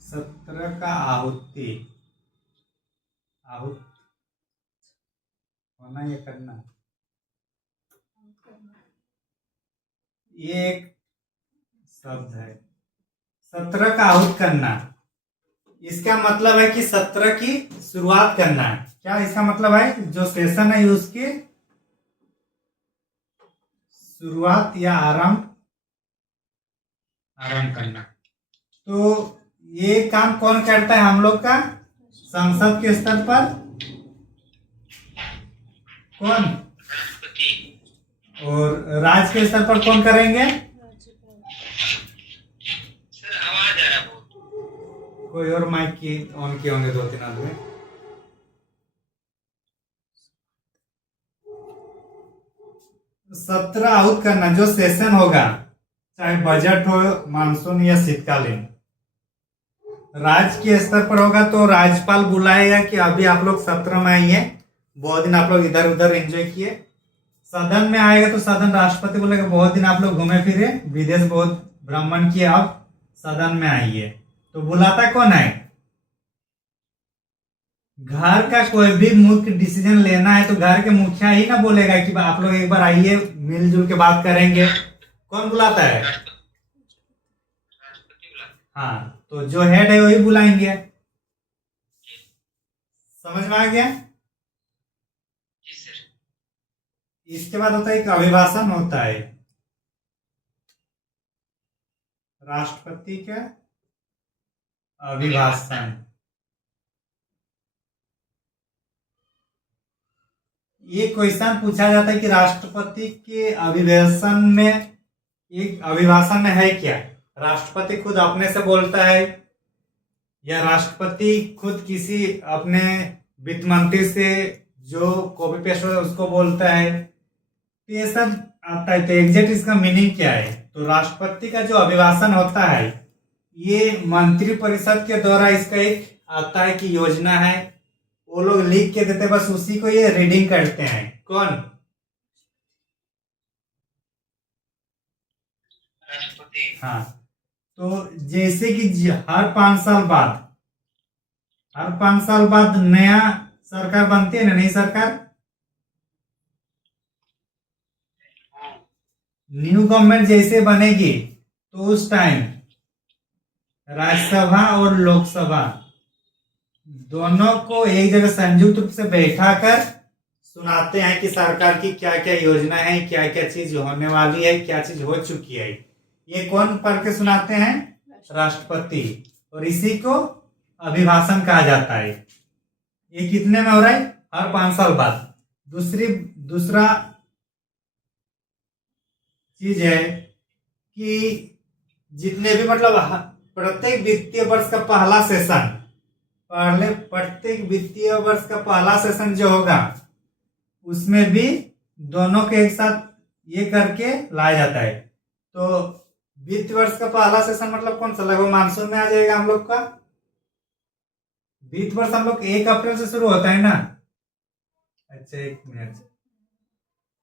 सत्र का आहुति होना, ये करना, ये एक शब्द है, सत्र का आहुत करना। इसका मतलब है कि सत्र की शुरुआत करना है। क्या इसका मतलब है? जो सेशन है उसकी शुरुआत या आरंभ करना। तो ये काम कौन करता है हम लोग का? संसद के स्तर पर कौन? राष्ट्रपति। और राज्य के स्तर पर कौन करेंगे? सर आवाज आ रहा है बहुत। कोई और माइक की ऑन किए होंगे 2-3 आदमी। सत्र आहुत करना, जो सेशन होगा, चाहे बजट हो, मानसून या शीतकालीन, राज्य के स्तर पर होगा तो राज्यपाल बुलाएगा कि अभी आप लोग सत्र में आइए, बहुत दिन आप लोग इधर उधर एंजॉय किए। सदन में आएगा तो सदन राष्ट्रपति बोलेगा बहुत दिन आप लोग घूमे फिरे, विदेश बहुत भ्रमण किए, अब सदन में आइए। तो बुलाता कौन है? घर का कोई भी मुख्य डिसीजन लेना है तो घर के मुखिया ही ना बोलेगा कि आप लोग एक बार आइए, मिलजुल के बात करेंगे। कौन बुलाता है? राष्ट्रपति बुलाता हाँ, तो जो हेड है वही बुलाएंगे। समझ में आ गया? है। जी सर। इसके बाद होता है एक अभिभाषण होता है, राष्ट्रपति का अभिभाषण। ये क्वेश्चन पूछा जाता है कि राष्ट्रपति के अभिभाषण में, एक अभिभाषण में है क्या? राष्ट्रपति खुद अपने से बोलता है या राष्ट्रपति खुद किसी अपने वित्त मंत्री से जो कॉपी पेस्ट हो उसको बोलता है? तो ये सब आता है। तो एग्जैक्ट इसका मीनिंग क्या है? तो राष्ट्रपति का जो अभिभाषण होता है, ये मंत्री परिषद के द्वारा इसका एक आता है कि योजना है, वो लोग लिख के देते, बस उसी को ये रीडिंग करते हैं। कौन? राष्ट्रपति। हाँ। तो जैसे कि हर 5 साल बाद नया सरकार बनती है ना, नई सरकार, न्यू गवर्नमेंट जैसे बनेगी तो उस टाइम राज्यसभा और लोकसभा दोनों को एक जगह संयुक्त रूप से बैठाकर सुनाते हैं कि सरकार की क्या क्या योजना है, क्या क्या चीज होने वाली है, क्या चीज हो चुकी है। ये कौन पढ़ के सुनाते हैं? राष्ट्रपति। और इसी को अभिभाषण कहा जाता है। ये कितने में हो रहा है? हर 5 साल बाद। दूसरा चीज है कि जितने भी मतलब प्रत्येक वित्तीय वर्ष का पहला सेशन पहले प्रत्येक वित्तीय वर्ष का पहला सेशन जो होगा उसमें भी दोनों के एक साथ ये करके लाया जाता है। तो वित्त वर्ष का पहला सेशन मतलब कौन सा लगभग मानसून में आ जाएगा हम लोग का। वित्त वर्ष हम लोग 1 अप्रैल से शुरू होता है ना। अच्छा 1 मिनट,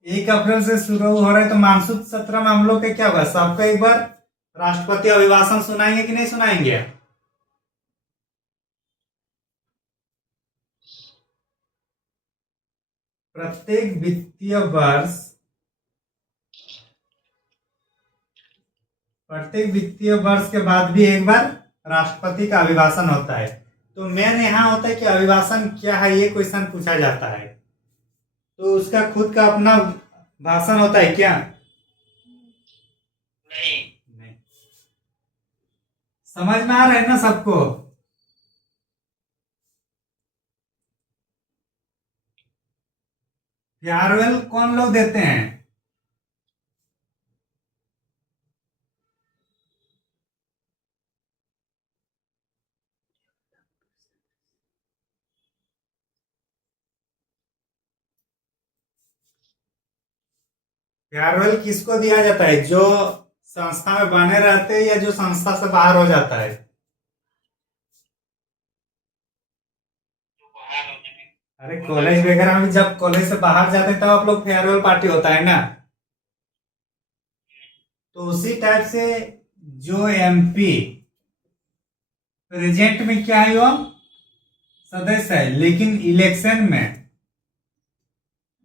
1 अप्रैल से शुरू हो रहा है तो मानसून सत्र में हम लोग का क्या होगा, सबका एक बार राष्ट्रपति अभिभाषण सुनाएंगे कि नहीं सुनाएंगे। प्रत्येक वित्तीय वर्ष के बाद भी एक बार राष्ट्रपति का अभिभाषण होता है। तो मेन यहाँ होता है कि अभिभाषण क्या है, ये क्वेश्चन पूछा जाता है। तो उसका खुद का अपना भाषण होता है क्या? नहीं। समझ में आ रहा है ना सबको? फेयरवेल कौन लोग देते हैं? फेयरवेल किसको दिया जाता है? जो संस्था में बने रहते हैं या जो संस्था से बाहर हो जाता है? अरे कॉलेज वगैरह में जब कॉलेज से बाहर जाते हैं तब आप लोग फेयरवेल पार्टी होता है ना। तो उसी टाइप से जो एमपी प्रेजेंट में क्या है वो सदस्य है, लेकिन इलेक्शन में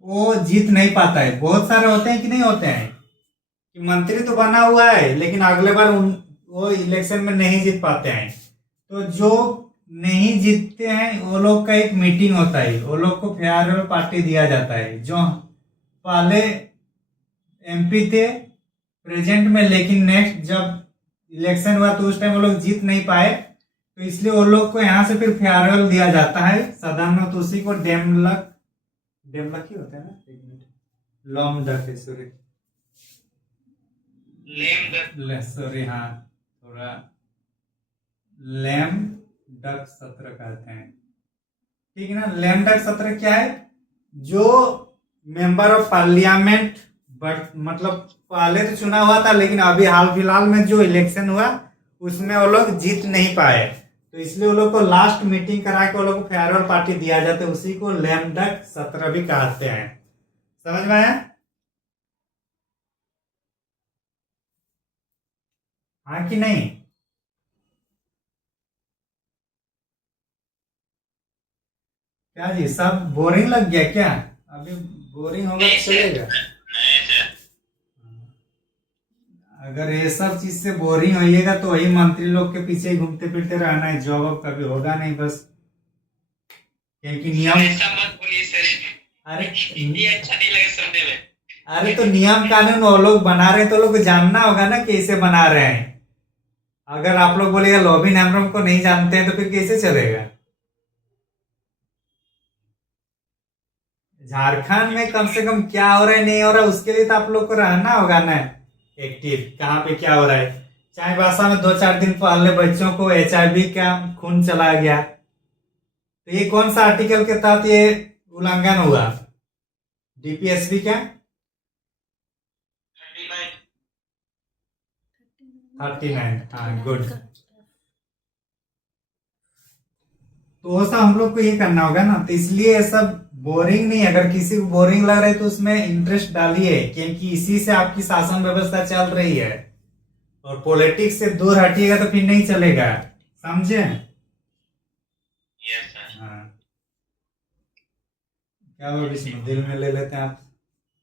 वो जीत नहीं पाता है। बहुत सारे होते हैं कि नहीं होते हैं कि मंत्री तो बना हुआ है लेकिन अगले बार वो इलेक्शन में नहीं जीत पाते हैं। तो जो नहीं जीतते हैं वो लोग का एक मीटिंग होता है, वो लोग को फेयरवेल पार्टी दिया जाता है। जो पहले एमपी थे प्रेजेंट में, लेकिन नेक्स्ट जब इलेक्शन हुआ तो उस टाइम वो लोग जीत नहीं पाए, तो इसलिए वो लोग को यहाँ से फिर फेयरवेल दिया जाता है सदन में। तो उसी को डेमलक ही होता है ना, एक मिनट, लॉम डक है, सॉरी हाँ, थोड़ा लैम डक सत्र कहते हैं, ठीक है ना। लैम डक सत्र क्या है? जो मेंबर ऑफ पार्लियामेंट मतलब पहले तो चुना हुआ था लेकिन अभी हाल फिलहाल में जो इलेक्शन हुआ उसमें वो लोग जीत नहीं पाए, तो इसलिए वो लोग को लास्ट मीटिंग करा के वो लोग को फेयरवेल पार्टी दिया जाता है। उसी को लैम डक सत्र भी कहते हैं। समझ में आया? हाँ कि नहीं? क्या जी सब बोरिंग लग गया क्या? अभी बोरिंग होगा तो चलेगा। अगर ये सब चीज से बोरिंग होइएगा तो वही मंत्री लोग के पीछे ही घूमते फिरते रहना है, जॉब अब कभी होगा नहीं बस। क्योंकि नियम, ऐसा मत बोलिए सर, अरे ये अच्छा नहीं लगे सुनने में। अरे तो नियम कानून वो लोग बना रहे हैं तो लोग को जानना होगा ना कैसे बना रहे हैं। अगर आप लोग बोलेगा लॉबी नैमरम को नहीं जानते हैं तो फिर कैसे चलेगा। झारखंड में कम से कम क्या हो रहा है नहीं हो रहा है उसके लिए तो आप लोग को रहना होगा ना एक्टिव, कहाँ पे क्या हो रहा है। चाहे भाषा में 2-4 दिन पहले बच्चों को HIV का खून चला गया, तो ये कौन सा आर्टिकल के तहत ये उल्लंघन हुआ? DPSP क्या 39? हाँ गुड। तो वो सब हम लोग को ये करना होगा ना, तो इसलिए ये सब बोरिंग नहीं। अगर किसी को बोरिंग लग रहा है तो उसमें इंटरेस्ट डालिए, क्योंकि इसी से आपकी शासन व्यवस्था चल रही है। और पॉलिटिक्स से दूर हटिएगा तो फिर नहीं चलेगा, समझे? हाँ क्या वो विष्णु दिल में ले लेते हैं आप,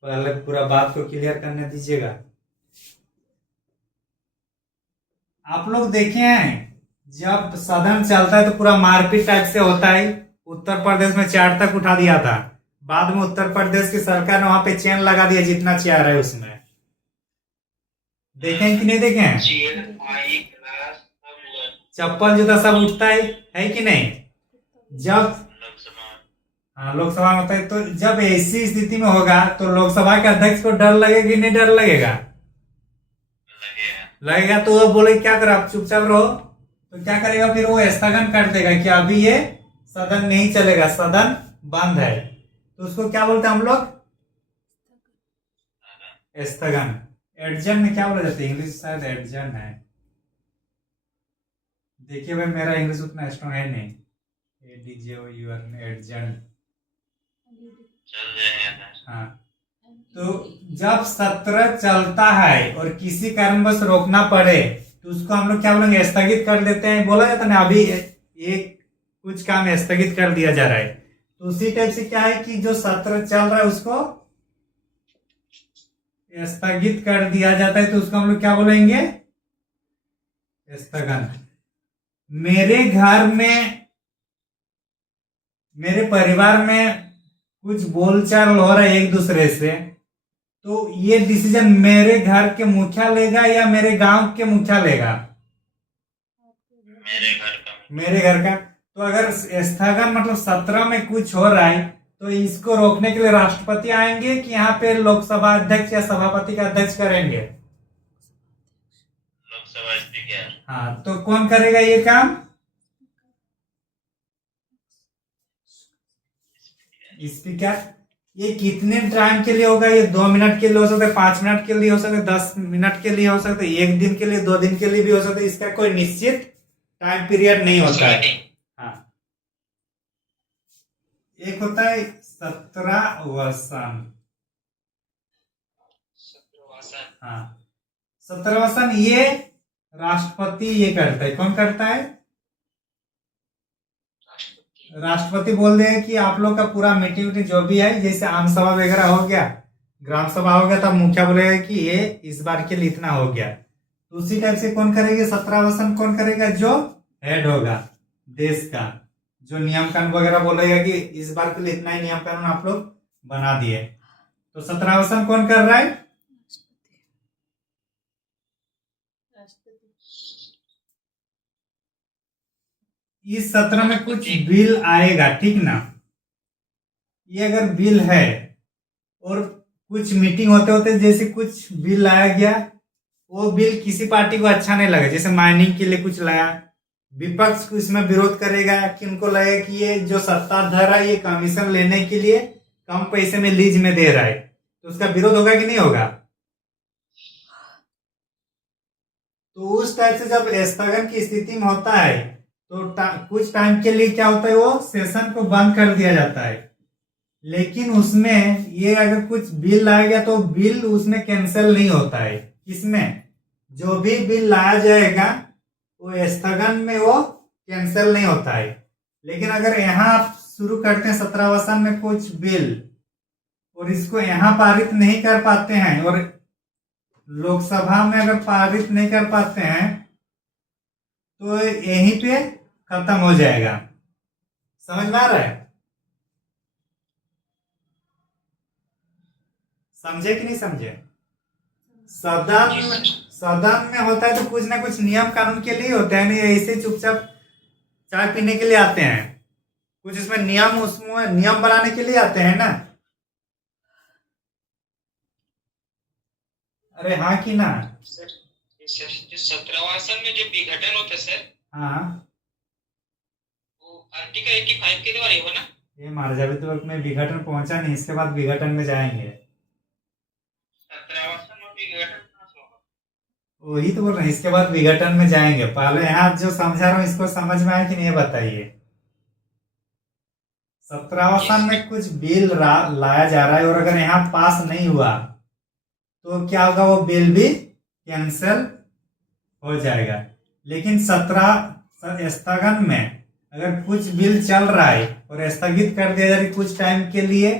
पहले पूरा बात को क्लियर करने दीजिएगा। आप लोग देखे हैं जब सदन चलता है तो पूरा मारपीट टाइप से होता है। उत्तर प्रदेश में चेयर तक उठा दिया था, बाद में उत्तर प्रदेश की सरकार ने वहां पे चेन लगा दिया जितना चेयर है उसमें। देखें कि नहीं देखें? चप्पल जूता सब उठता है कि नहीं? जब हाँ लोकसभा में होता है, तो जब ऐसी स्थिति में होगा तो लोकसभा के अध्यक्ष को डर लगेगा कि नहीं डर लगेगा? लगेगा तो वो बोले क्या करो आप चुपचाप रहो, तो क्या करेगा फिर वो स्थगन कर देगा कि अभी ये सदन नहीं चलेगा, सदन बंद है। तो उसको क्या बोलते हैं हम लोग? स्थगन। एडजन में क्या बोला जाता है? इंग्लिश शायद एडजन है। देखिए भाई मेरा इंग्लिश उतना स्ट्रॉन्ग है नहीं। ADJOUR adjourn. चल जाएगा सर। हाँ, तो जब सत्र चलता है और किसी कारणवश रोकना पड़े तो उसको हम लोग क्या बोलेंगे? स्थगित कर देते हैं। बोला जाता है ना अभी एक कुछ काम स्थगित कर दिया जा रहा है। तो उसी टाइप से क्या है कि जो सत्र चल रहा है उसको स्थगित कर दिया जाता है, तो उसको हम लोग क्या बोलेंगे? स्थगन। मेरे घर में, मेरे परिवार में कुछ बोलचाल हो रहा है एक दूसरे से, तो ये डिसीजन मेरे घर के मुखिया लेगा या मेरे गांव के मुखिया लेगा? मेरे घर का। मेरे घर का। तो अगर स्थगन मतलब सत्र में कुछ हो रहा है तो इसको रोकने के लिए राष्ट्रपति आएंगे कि यहाँ पे लोकसभा अध्यक्ष या सभापति का अध्यक्ष करेंगे? लोकसभा स्पीकर। हाँ, तो कौन करेगा ये काम? स्पीकर। ये कितने टाइम के लिए होगा? ये 2 मिनट के लिए हो सकता है, 5 मिनट के लिए हो सकता है, 10 मिनट के लिए हो सकता है, 1 दिन के लिए, 2 दिन के लिए भी हो सकता है। इसका कोई निश्चित टाइम पीरियड नहीं होता है। हाँ, एक होता है सत्रवसन। हाँ, सत्रवसन ये राष्ट्रपति ये करता है। कौन करता है? राष्ट्रपति बोल दे कि आप लोग का पूरा मीटिंग जो भी है, जैसे आम सभा वगैरह हो गया, ग्राम सभा हो गया, तब मुखिया बोलेगा कि ये इस बार के लिए इतना हो गया। तो उसी टाइप से कौन करेगा? सत्रवसन कौन करेगा? जो हेड होगा देश का, जो नियम कानून वगैरह बोलेगा कि इस बार के लिए इतना ही नियम कानून आप लोग बना दिए। तो सत्रवसन कौन कर रहा है? इस सत्र में कुछ बिल आएगा, ठीक ना? ये अगर बिल है और कुछ मीटिंग होते होते जैसे कुछ बिल लाया गया, वो बिल किसी पार्टी को अच्छा नहीं लगा, जैसे माइनिंग के लिए कुछ लाया, विपक्ष इसमें विरोध करेगा कि उनको लगेगा कि ये जो सत्ताधार है ये कमीशन लेने के लिए कम पैसे में लीज में दे रहा है, तो उसका विरोध होगा कि नहीं होगा? तो उस टाइप से जब स्थगन की स्थिति में होता है तो कुछ टाइम के लिए क्या होता है? वो सेशन को बंद कर दिया जाता है। लेकिन उसमें ये अगर कुछ बिल लाया गया तो बिल उसमें कैंसिल नहीं होता है। इसमें जो भी बिल लाया जाएगा वो स्थगन में वो कैंसिल नहीं होता है। लेकिन अगर यहाँ आप शुरू करते हैं सत्रवसन में कुछ बिल और इसको यहाँ पारित नहीं कर पाते हैं और लोकसभा में अगर पारित नहीं कर पाते हैं तो यहीं पे खत्म हो जाएगा। समझ में आ रहा है? समझे कि नहीं समझे? सदन में होता है तो कुछ ना कुछ नियम कानून के लिए होता है, नहीं ऐसे चुपचाप चाय पीने के लिए आते हैं। कुछ इसमें नियम, उसमें नियम बनाने के लिए आते हैं ना। अरे हाँ कि ना? सर जो सत्रवासन में जो विघटन होता है सर, हाँ, वो आर्टिकल 85 के द्वारा ही हो ना? ये मार्जावित वर्ग में विघटन पहुंचा नहीं, इसके बाद विघटन में जाएंगे। सत्रवासन में विघटन कहाँ से होगा? वही तो बोल रहे हैं, इसके बाद विघटन में जाएंगे। पहले यहाँ जो समझा रहा हूँ इसको समझ में आया कि नहीं बताइए। सत्रवासन में कुछ बिल लाया जा रहा है और अगर यहाँ पास नहीं हुआ तो क्या होगा? वो बिल भी कैंसिल हो जाएगा। लेकिन स्थगन में अगर कुछ बिल चल रहा है और स्थगित कर दिया जा रहा है कुछ टाइम के लिए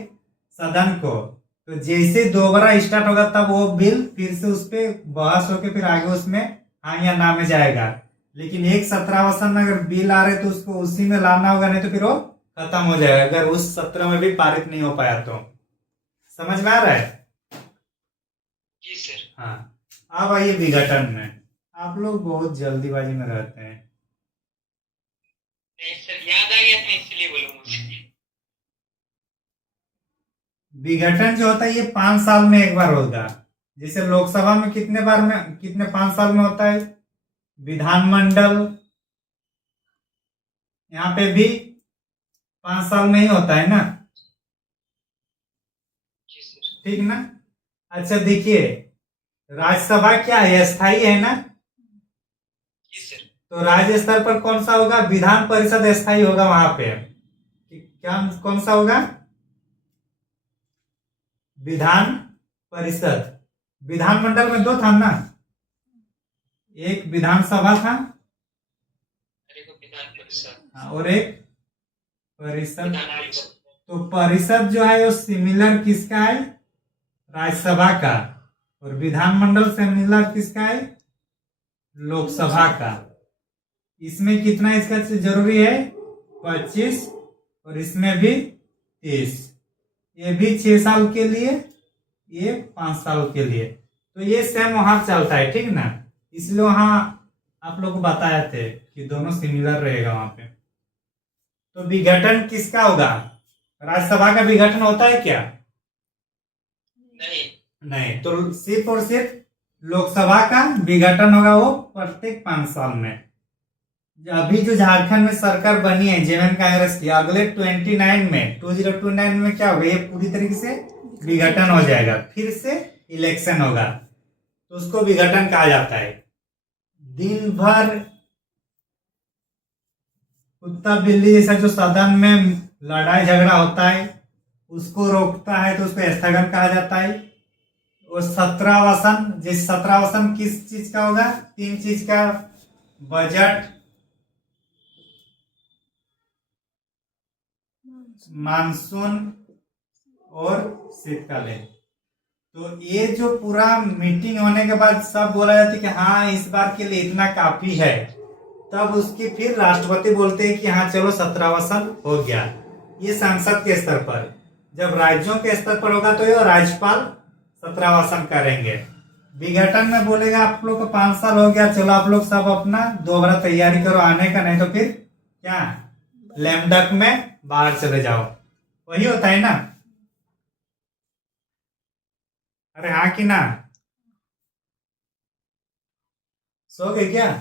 सदन को, तो जैसे दोबारा स्टार्ट होगा तब वो बिल फिर से उस पर बहस होकर फिर आगे उसमें हाँ या ना में जाएगा। लेकिन एक सत्रवसन में अगर बिल आ रहे तो उसको उसी में लाना होगा, नहीं तो फिर वो खत्म हो जाएगा अगर उस सत्र में भी पारित नहीं हो पाया तो। समझ में आ रहा है? जी सर। हाँ, अब आइए विघटन में। आप लोग बहुत जल्दीबाजी में रहते हैं। नहीं सर, याद आ गया था इसलिए बोलूँ मुझे। विघटन जो होता है ये 5 साल में एक बार होगा। जैसे लोकसभा में कितने 5 साल में होता है? विधानमंडल यहाँ पे भी 5 साल में ही होता है ना, जी सर। ठीक ना। अच्छा देखिए, राज्यसभा क्या है, स्थायी है ना। जी सर। तो राज्य स्तर पर कौन सा होगा, विधान परिषद स्थायी होगा वहां पे। क्या कौन सा होगा, विधान परिषद। विधानमंडल में 2 था ना, एक विधानसभा था अरे को विधान परिषद और एक परिषद। विधान परिषद। तो परिषद जो है वो सिमिलर किसका है, राज्यसभा का, और विधानमंडल सिमिलर किसका है, लोकसभा का। इसमें कितना इसका जरूरी है, 25, और इसमें भी 30। ये भी 6 साल के लिए, ये 5 साल के लिए। तो ये सेम वहां चलता है, ठीक ना। इसलिए वहां आप लोग को बताए थे कि दोनों सिमिलर रहेगा वहां पे। तो विघटन किसका होगा, राज्यसभा का विघटन होता है क्या, नहीं। नहीं। तो सिर्फ और सिर्फ लोकसभा का विघटन होगा, वो प्रत्येक 5 साल में। अभी जो झारखंड में सरकार बनी है जेएमएम कांग्रेस की, अगले 2029 में क्या होगा, ये पूरी तरीके से विघटन हो जाएगा, फिर से इलेक्शन होगा, तो उसको विघटन कहा जाता है। दिन भर कुत्ता बिल्ली जैसा जो सदन में लड़ाई झगड़ा होता है उसको रोकता है, तो उसको स्थगन कहा जाता है। और 17वासन, जिस 17वासन किस चीज का होगा, 3 चीज का, बजट, मानसून और शीतकालीन। तो ये जो पूरा मीटिंग होने के बाद सब बोला जाता है कि हाँ इस बार के लिए इतना काफी है, तब उसकी फिर राष्ट्रपति बोलते हैं कि हाँ चलो 17वासन हो गया। ये संसद के स्तर पर। जब राज्यों के स्तर पर होगा तो ये राज्यपाल 17वासन करेंगे। विघटन में बोलेगा आप लोग को 5 साल हो गया, चलो आप लोग सब अपना दोबारा तैयारी करो आने का, नहीं तो फिर क्या लैम डक में बाहर चले जाओ। वही होता है ना, अरे हाँ कि ना। सो गए क्या,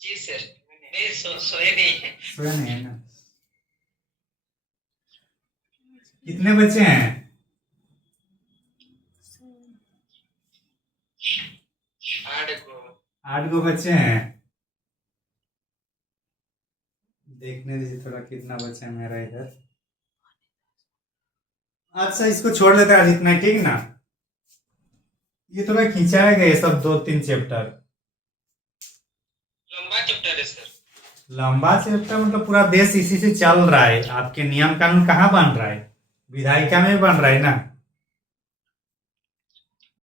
जी सर। नहीं सोए नहीं है। सोया नहीं है ना। कितने बच्चे हैं, 8 को। 8 गो बच्चे हैं। देखने दीजिए थोड़ा कितना बच्चा है मेरा इधर। अच्छा इसको छोड़ देते हैं आज इतना, ठीक ना। ये थोड़ा खिंचाया गया ये सब 2-3 चैप्टर। लंबा चैप्टर है सर। लंबा चैप्टर मतलब पूरा देश इसी से चल रहा है। आपके नियम कानून कहाँ बन रहा है, विधायिका में बन रहा है ना।